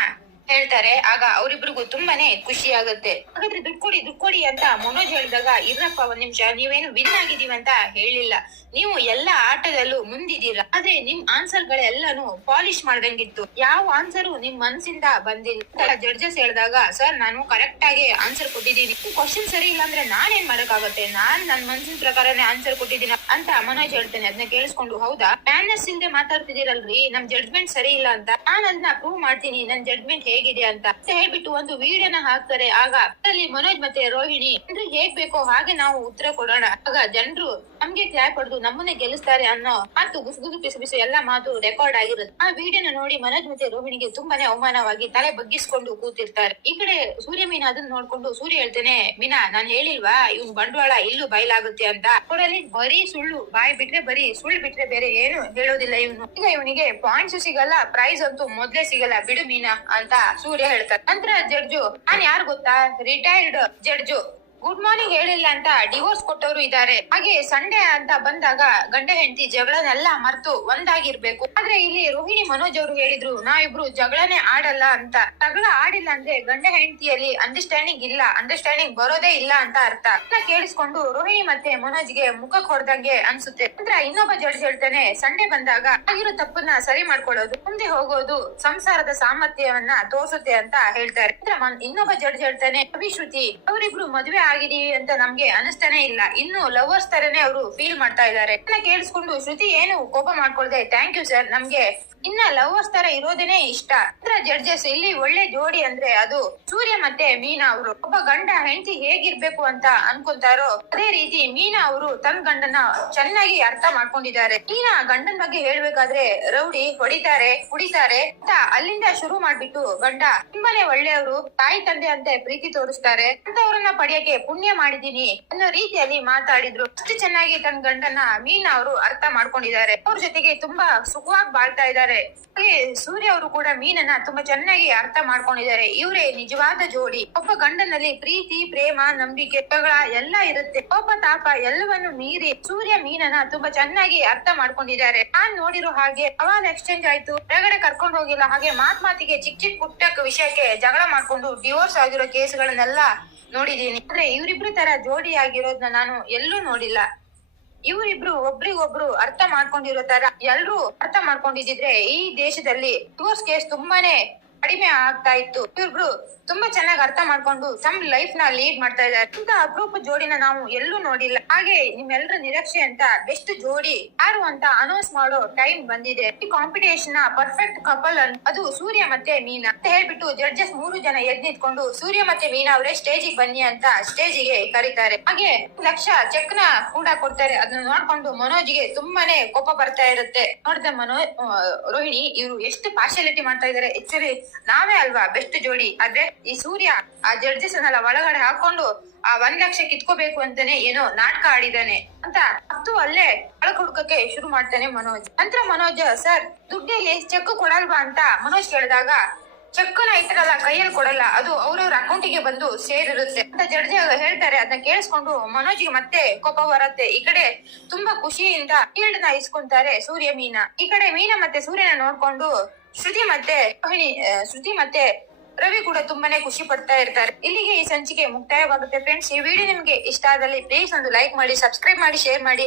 ಹೇಳ್ತಾರೆ, ಆಗ ಅವರಿಬ್ರಿಗೂ ತುಂಬಾನೇ ಖುಷಿ ಆಗುತ್ತೆ. ಹಾಗಾದ್ರೆ ದುಡ್ಡು ಕೊಡಿ ದುಡ್ಡು ಕೊಡಿ ಅಂತ ಮನೋಜ್ ಹೇಳಿದಾಗ, ಇರ್ರಪ್ಪ ಒಂದ್ ನಿಮಿಷ, ನೀವೇನು ವಿನ್ ಆಗಿದೀವಿ ಅಂತ ಹೇಳಿಲ್ಲ. ನೀವು ಎಲ್ಲಾ ಆಟದಲ್ಲೂ ಮುಂದಿದ್ದೀರ. ಆದ್ರೆ ನಿಮ್ ಆನ್ಸರ್ ಗಳೆಲ್ಲಾನು ಪಾಲಿಶ್ ಮಾಡ್ದಂಗಿತ್ತು. ಯಾವ ಆನ್ಸರ್ ನಿಮ್ ಮನ್ಸಿಂದ ಬಂದಿಲ್ಲ. ಜಡ್ಜಸ್ ಹೇಳಿದಾಗ, ಸರ್, ನಾನು ಕರೆಕ್ಟ್ ಆಗಿ ಆನ್ಸರ್ ಕೊಟ್ಟಿದ್ದೀನಿ. ಕ್ವಶನ್ ಸರಿ ಇಲ್ಲ ಅಂದ್ರೆ ನಾನೇನ್ ಮಾಡಕ್ಕಾಗತ್ತೆ? ನಾನ್ ನನ್ ಮನ್ಸಿನ ಪ್ರಕಾರನೇ ಆನ್ಸರ್ ಕೊಟ್ಟಿದ್ದೀನಿ? ಅಂತ ಮನೋಜ್ ಹೇಳ್ತೇನೆ. ಅದನ್ನ ಕೇಳಿಸ್ಕೊಂಡು, ಹೌದಾ? ಮ್ಯಾನರ್ಸ್ ಹಿಂದೆ ಮಾತಾಡ್ತಿದ್ದೀರಲ್ರಿ? ನಮ್ ಜಡ್ಜ್ಮೆಂಟ್ ಸರಿ ಇಲ್ಲ ಅಂತ. ನಾನ್ ಅದನ್ನ ಪ್ರೂವ್ ಮಾಡ್ತೀನಿ. ನನ್ ಜಡ್ಜ್ಮೆಂಟ್ ಹೇಗಿದೆ ಅಂತ. ಹೇಳ್ಬಿಟ್ಟು ಒಂದು ವಿಡಿಯೋನ ಹಾಕ್ತಾರೆ. ಆಗ ಅಲ್ಲಿ ಮನೋಜ್ ಮತ್ತೆ ರೋಹಿಣಿ ಅಂದ್ರೆ ಹೇಗ್ ಬೇಕೋ ಹಾಗೆ ನಾವು ಉತ್ತರ ಕೊಡೋಣ. ಆಗ ಜನರು ನಮ್ಗೆ ಕ್ಲಾಪ್ ಹೊಡೆದು ನಮ್ಮನ್ನೇ ಗೆಲ್ಲಿಸ್ತಾರೆ ಅನ್ನೋ ಮತ್ತು ಗುಸುಗುಸು ಬಿಸು ಎಲ್ಲಾ ಮಾತು ರೆಕಾರ್ಡ್ ಆಗಿರುತ್ತೆ ಆ ವಿಡಿಯೋನ ನೋಡಿ ಮನೋಜ್ ಮತ್ತೆ ರೋಹಿಣಿಗೆ ತುಂಬಾನೇ ಅವಮಾನವಾಗಿ ತಲೆ ಬಗ್ಗಿಸ್ಕೊಂಡು ಕೂತಿರ್ತಾರೆ. ಈ ಕಡೆ ಸೂರ್ಯ ಮೀನಾ ಅದನ್ನ ನೋಡ್ಕೊಂಡು ಸೂರ್ಯ ಹೇಳ್ತೇನೆ, ಮೀನಾ, ನಾನ್ ಹೇಳಿಲ್ವಾ? ಇವ್ ಬಂಡವಾಳ ಇಲ್ಲೂ ಬಯಲಾಗುತ್ತೆ ಅಂತ. ಕೊಡಲಿ, ಬರೀ ಸುಳ್ಳು. ಬಾಯಿ ಬಿಟ್ರೆ ಬರೀ ಸುಳ್ಳು ಬಿಟ್ರೆ ಬೇರೆ ಏನು ಹೇಳೋದಿಲ್ಲ ಇವನು. ಈಗ ಇವನಿಗೆ ಪಾಯಿಂಟ್ಸ್ ಸಿಗಲ್ಲ ಪ್ರೈಸ್ ಅಂತೂ ಮೊದ್ಲೇ ಸಿಗಲ್ಲ. ಬಿಡು ಮೀನಾ ಅಂತ ಸೂರ್ಯ ಹೇಳ್ತಾರೆ ನಂತರ ಜಡ್ಜು, ನಾನ್ ಯಾರು ಗೊತ್ತಾ? Retired judge. ಗುಡ್ ಮಾರ್ನಿಂಗ್ ಹೇಳಿಲ್ಲ ಅಂತ ಡಿವೋರ್ಸ್ ಕೊಟ್ಟವರು ಇದ್ದಾರೆ ಹಾಗೆ ಸಂಡೆ ಅಂತ ಬಂದಾಗ ಗಂಡ ಹೆಂಡತಿ ಜಗಳನೆಲ್ಲ ಮರ್ತು ಒಂದಾಗಿರ್ಬೇಕು. ಆದ್ರೆ ಇಲ್ಲಿ ರೋಹಿಣಿ ಮನೋಜ್ ಅವರು ಹೇಳಿದ್ರು ನಾವಿಬ್ರು ಜಗಳನೆ ಆಡಲ್ಲ ಅಂತ. ಜಗಳ ಆಡಿಲ್ಲ ಅಂದ್ರೆ ಗಂಡ ಹೆಂಡತಿಯಲ್ಲಿ ಅಂಡರ್ಸ್ಟ್ಯಾಂಡಿಂಗ್ ಇಲ್ಲ ಅಂಡರ್ಸ್ಟ್ಯಾಂಡಿಂಗ್ ಬರೋದೇ ಇಲ್ಲ ಅಂತ ಅರ್ಥ. ಕೇಳಿಸ್ಕೊಂಡು ರೋಹಿಣಿ ಮತ್ತೆ ಮನೋಜ್ಗೆ ಮುಖ ಹೊಡೆದಂಗೆ ಅನ್ಸುತ್ತೆ. ಅಂದ್ರೆ ಇನ್ನೊಬ್ಬ ಜಡ್ಜ್ ಹೇಳ್ತಾನೆ, ಸಂಡೆ ಬಂದಾಗ ಆಗಿರೋ ತಪ್ಪನ್ನ ಸರಿ ಮಾಡ್ಕೊಳ್ಳೋದು, ಮುಂದೆ ಹೋಗೋದು, ಸಂಸಾರದ ಸಾಮರ್ಥ್ಯವನ್ನ ತೋರಿಸುತ್ತೆ ಅಂತ ಹೇಳ್ತಾರೆ. ಇನ್ನೊಬ್ಬ ಜಡ್ಜ್ ಹೇಳ್ತಾನೆ, ಅಭಿಶ್ರುತಿ, ಅವರಿಬ್ರು ಮದುವೆ ಆಗಿದೀವಿ ಅಂತ ನಮ್ಗೆ ಅನಿಸ್ತಾನೆ ಇಲ್ಲ. ಇನ್ನು ಲವರ್ಸ್ ತರನೇ ಅವರು ಫೀಲ್ ಮಾಡ್ತಾ ಇದ್ದಾರೆ. ಕೇಳಿಸ್ಕೊಂಡು ಶ್ರುತಿ ಏನು ಕೋಪ ಮಾಡ್ಕೊಳ್ದೆ ಥ್ಯಾಂಕ್ ಯು ಸರ್ ನಮ್ಗೆ ಇನ್ನ ಲವರ್ಸ್ ತರ ಇರೋದೇನೆ ಇಷ್ಟ. ಅದ್ರ ಜಡ್ಜಸ್ ಇಲ್ಲಿ ಒಳ್ಳೆ ಜೋಡಿ ಅಂದ್ರೆ ಅದು ಸೂರ್ಯ ಮತ್ತೆ ಮೀನಾ ಅವರು. ಒಬ್ಬ ಗಂಡ ಹೆಂಡತಿ ಹೇಗಿರ್ಬೇಕು ಅಂತ ಅನ್ಕೊಂತಾರೋ ಅದೇ ರೀತಿ ಮೀನಾ ಅವರು ತನ್ನ ಗಂಡನ ಚೆನ್ನಾಗಿ ಅರ್ಥ ಮಾಡ್ಕೊಂಡಿದ್ದಾರೆ. ಮೀನಾ ಗಂಡನ ಬಗ್ಗೆ ಹೇಳ್ಬೇಕಾದ್ರೆ ರೌಡಿ ಹೊಡಿತಾರೆ, ಕುಡಿತಾರೆ ಅಂತ ಅಲ್ಲಿಂದ ಶುರು ಮಾಡ್ಬಿಟ್ಟು ಗಂಡ ತುಂಬಾನೇ ಒಳ್ಳೆಯವರು, ತಾಯಿ ತಂದೆ ಅಂತ ಪ್ರೀತಿ ತೋರಿಸ್ತಾರೆ. ಅಂತವ್ರನ್ನ ಪಡೆಯಕ್ಕೆ ಪುಣ್ಯ ಮಾಡಿದೀನಿ ಅನ್ನೋ ರೀತಿಯಲ್ಲಿ ಮಾತಾಡಿದ್ರು. ಅಷ್ಟು ಚೆನ್ನಾಗಿ ತನ್ನ ಗಂಡನ ಮೀನಾ ಅವರು ಅರ್ಥ ಮಾಡ್ಕೊಂಡಿದ್ದಾರೆ. ಅವ್ರ ಜೊತೆಗೆ ತುಂಬಾ ಸುಖವಾಗಿ ಬಾಳ್ತಾ ಇದ್ದಾರೆ. ಹಾಗೆ ಸೂರ್ಯ ಅವರು ಕೂಡ ಮೀನನ್ನ ತುಂಬಾ ಚೆನ್ನಾಗಿ ಅರ್ಥ ಮಾಡ್ಕೊಂಡಿದ್ದಾರೆ. ಇವರೇ ನಿಜವಾದ ಜೋಡಿ. ಒಬ್ಬ ಗಂಡನಲ್ಲಿ ಪ್ರೀತಿ, ಪ್ರೇಮ, ನಂಬಿಕೆ ಎಲ್ಲ ಇರುತ್ತೆ. ಕೋಪ ತಾಪ ಎಲ್ಲವನ್ನು ಮೀರಿ ಸೂರ್ಯ ಮೀನನ್ನ ತುಂಬಾ ಚೆನ್ನಾಗಿ ಅರ್ಥ ಮಾಡ್ಕೊಂಡಿದ್ದಾರೆ. ನಾನ್ ನೋಡಿರೋ ಹಾಗೆ ಅವಾನ್ ಎಕ್ಸ್ಚೇಂಜ್ ಆಯ್ತು. ಹೊರಗಡೆ ಕರ್ಕೊಂಡು ಹೋಗಿಲ್ಲ. ಹಾಗೆ ಮಾತ್ ಮಾತಿಗೆ ಚಿಕ್ಕ ಚಿಕ್ಕ ಪುಟ್ಟ ವಿಷಯಕ್ಕೆ ಜಗಳ ಮಾಡ್ಕೊಂಡು ಡಿವೋರ್ಸ್ ಆಗಿರೋ ಕೇಸ್ಗಳನ್ನೆಲ್ಲ ನೋಡಿದೀನಿ ಆದ್ರೆ ಇವರಿಬ್ರು ತರ ಜೋಡಿ ಆಗಿರೋದ್ನ ನಾನು ಎಲ್ಲೂ ನೋಡಿಲ್ಲ. ಇವರಿಬ್ರು ಒಬ್ರಿಗೊಬ್ರು ಅರ್ಥ ಮಾಡ್ಕೊಂಡಿರೋ ತರ ಎಲ್ರು ಅರ್ಥ ಮಾಡ್ಕೊಂಡಿದ್ರೆ ಈ ದೇಶದಲ್ಲಿ ಟೂರ್ಸ್ ಕೇಸ್ ತುಂಬಾನೇ ಕಡಿಮೆ ಆಗ್ತಾ ಇತ್ತು. ಇವ್ರಿಬ್ರು ತುಂಬಾ ಚೆನ್ನಾಗಿ ಅರ್ಥ ಮಾಡ್ಕೊಂಡು ತಮ್ಮ ಲೈಫ್ನ ಲೀಡ್ ಮಾಡ್ತಾ ಇದ್ದಾರೆ. ಇಂತ ಅಪರೂಪ ಜೋಡಿನ ನಾವು ಎಲ್ಲೂ ನೋಡಿಲ್ಲ. ಹಾಗೆ ನಿಮ್ಮೆಲ್ಲರ ನಿರೀಕ್ಷೆ ಅಂತ ಬೆಸ್ಟ್ ಜೋಡಿ ಯಾರು ಅಂತ ಅನೌನ್ಸ್ ಮಾಡೋ ಟೈಮ್ ಬಂದಿದೆ. ಈ ಕಾಂಪಿಟೇಷನ್ನ ಪರ್ಫೆಕ್ಟ್ ಕಪಲ್ ಅದು ಸೂರ್ಯ ಮತ್ತೆ ಮೀನಾ ಅಂತ ಹೇಳ್ಬಿಟ್ಟು ಜಡ್ಜಸ್ ಮೂರು ಜನ ಎದ್ ನಿಂತ್ಕೊಂಡು ಸೂರ್ಯ ಮತ್ತೆ ಮೀನಾ ಅವರೇ ಸ್ಟೇಜಿಗೆ ಬನ್ನಿ ಅಂತ ಸ್ಟೇಜಿಗೆ ಕರೀತಾರೆ. ಹಾಗೆ ಲಕ್ಷ ಚೆಕ್ನ ಕೂಡ ಕೊಡ್ತಾರೆ. ಅದನ್ನ ನೋಡ್ಕೊಂಡು ಮನೋಜ್ಗೆ ತುಂಬಾನೇ ಕೋಪ ಬರ್ತಾ ಇರುತ್ತೆ. ನೋಡಿದ ಮನೋ ರೋಹಿಣಿ ಇವರು ಎಷ್ಟು ಪಾರ್ಶಾಲಿಟಿ ಮಾಡ್ತಾ ಇದಾರೆ. ಆಕ್ಚುಲಿ ನಾವೇ ಅಲ್ವಾ ಬೆಸ್ಟ್ ಜೋಡಿ. ಆದ್ರೆ ಈ ಸೂರ್ಯ ಆ ಜಡ್ಜಸ್ ಅನ್ನೆಲ್ಲ ಒಳಗಡೆ ಹಾಕೊಂಡು ಆ ಒಂದ್ ಲಕ್ಷ ಕಿತ್ಕೋಬೇಕು ಅಂತಾನೆ ಏನೋ ನಾಟಕ ಆಡಿದಾನೆ ಅಂತ ಹತ್ತು ಅಲ್ಲೇ ಒಳಗ್ ಹುಡ್ಕಕ್ಕೆ ಶುರು ಮಾಡ್ತಾನೆ ಮನೋಜ್. ನಂತರ ಮನೋಜ್, ಸರ್, ದುಡ್ಡಲ್ಲಿ ಚೆಕ್ ಕೊಡಲ್ವಾ ಅಂತ ಮನೋಜ್ ಕೇಳಿದಾಗ ಚೆಕ್ನ ಇಟ್ಟಿರಲ್ಲ, ಕೈಯಲ್ಲಿ ಕೊಡಲ್ಲ. ಅದು ಅವ್ರವ್ರ ಅಕೌಂಟಿಗೆ ಬಂದು ಸೇರಿರುತ್ತೆ. ಅಂತ ಜಡ್ಜಿ ಹೇಳ್ತಾರೆ. ಅದನ್ನ ಕೇಳಿಸ್ಕೊಂಡು ಮನೋಜ್ಗೆ ಮತ್ತೆ ಕೋಪ ಬರುತ್ತೆ. ಈ ಕಡೆ ತುಂಬಾ ಖುಷಿಯಿಂದ ಫೀಲ್ಡ್ನ ಇಸ್ಕೊಂತಾರೆ ಸೂರ್ಯ ಮೀನಾ. ಈ ಕಡೆ ಮೀನಾ ಮತ್ತೆ ಸೂರ್ಯನ ನೋಡ್ಕೊಂಡು ಶ್ರುತಿ ಮತ್ತೆ ರೋಹಿಣಿ ಶ್ರುತಿ ಮತ್ತೆ ರವಿ ಕೂಡ ತುಂಬಾನೇ ಖುಷಿ ಪಡ್ತಾ ಇರ್ತಾರೆ. ಇಲ್ಲಿಗೆ ಈ ಸಂಚಿಕೆ ಮುಕ್ತಾಯವಾಗುತ್ತೆ. ಫ್ರೆಂಡ್ಸ್ ಈ ವಿಡಿಯೋ ನಿಮ್ಗೆ ಇಷ್ಟ ಆದಲ್ಲಿ ಪ್ಲೀಸ್ ಒಂದು ಲೈಕ್ ಮಾಡಿ ಸಬ್ಸ್ಕ್ರೈಬ್ ಮಾಡಿ ಶೇರ್ ಮಾಡಿ.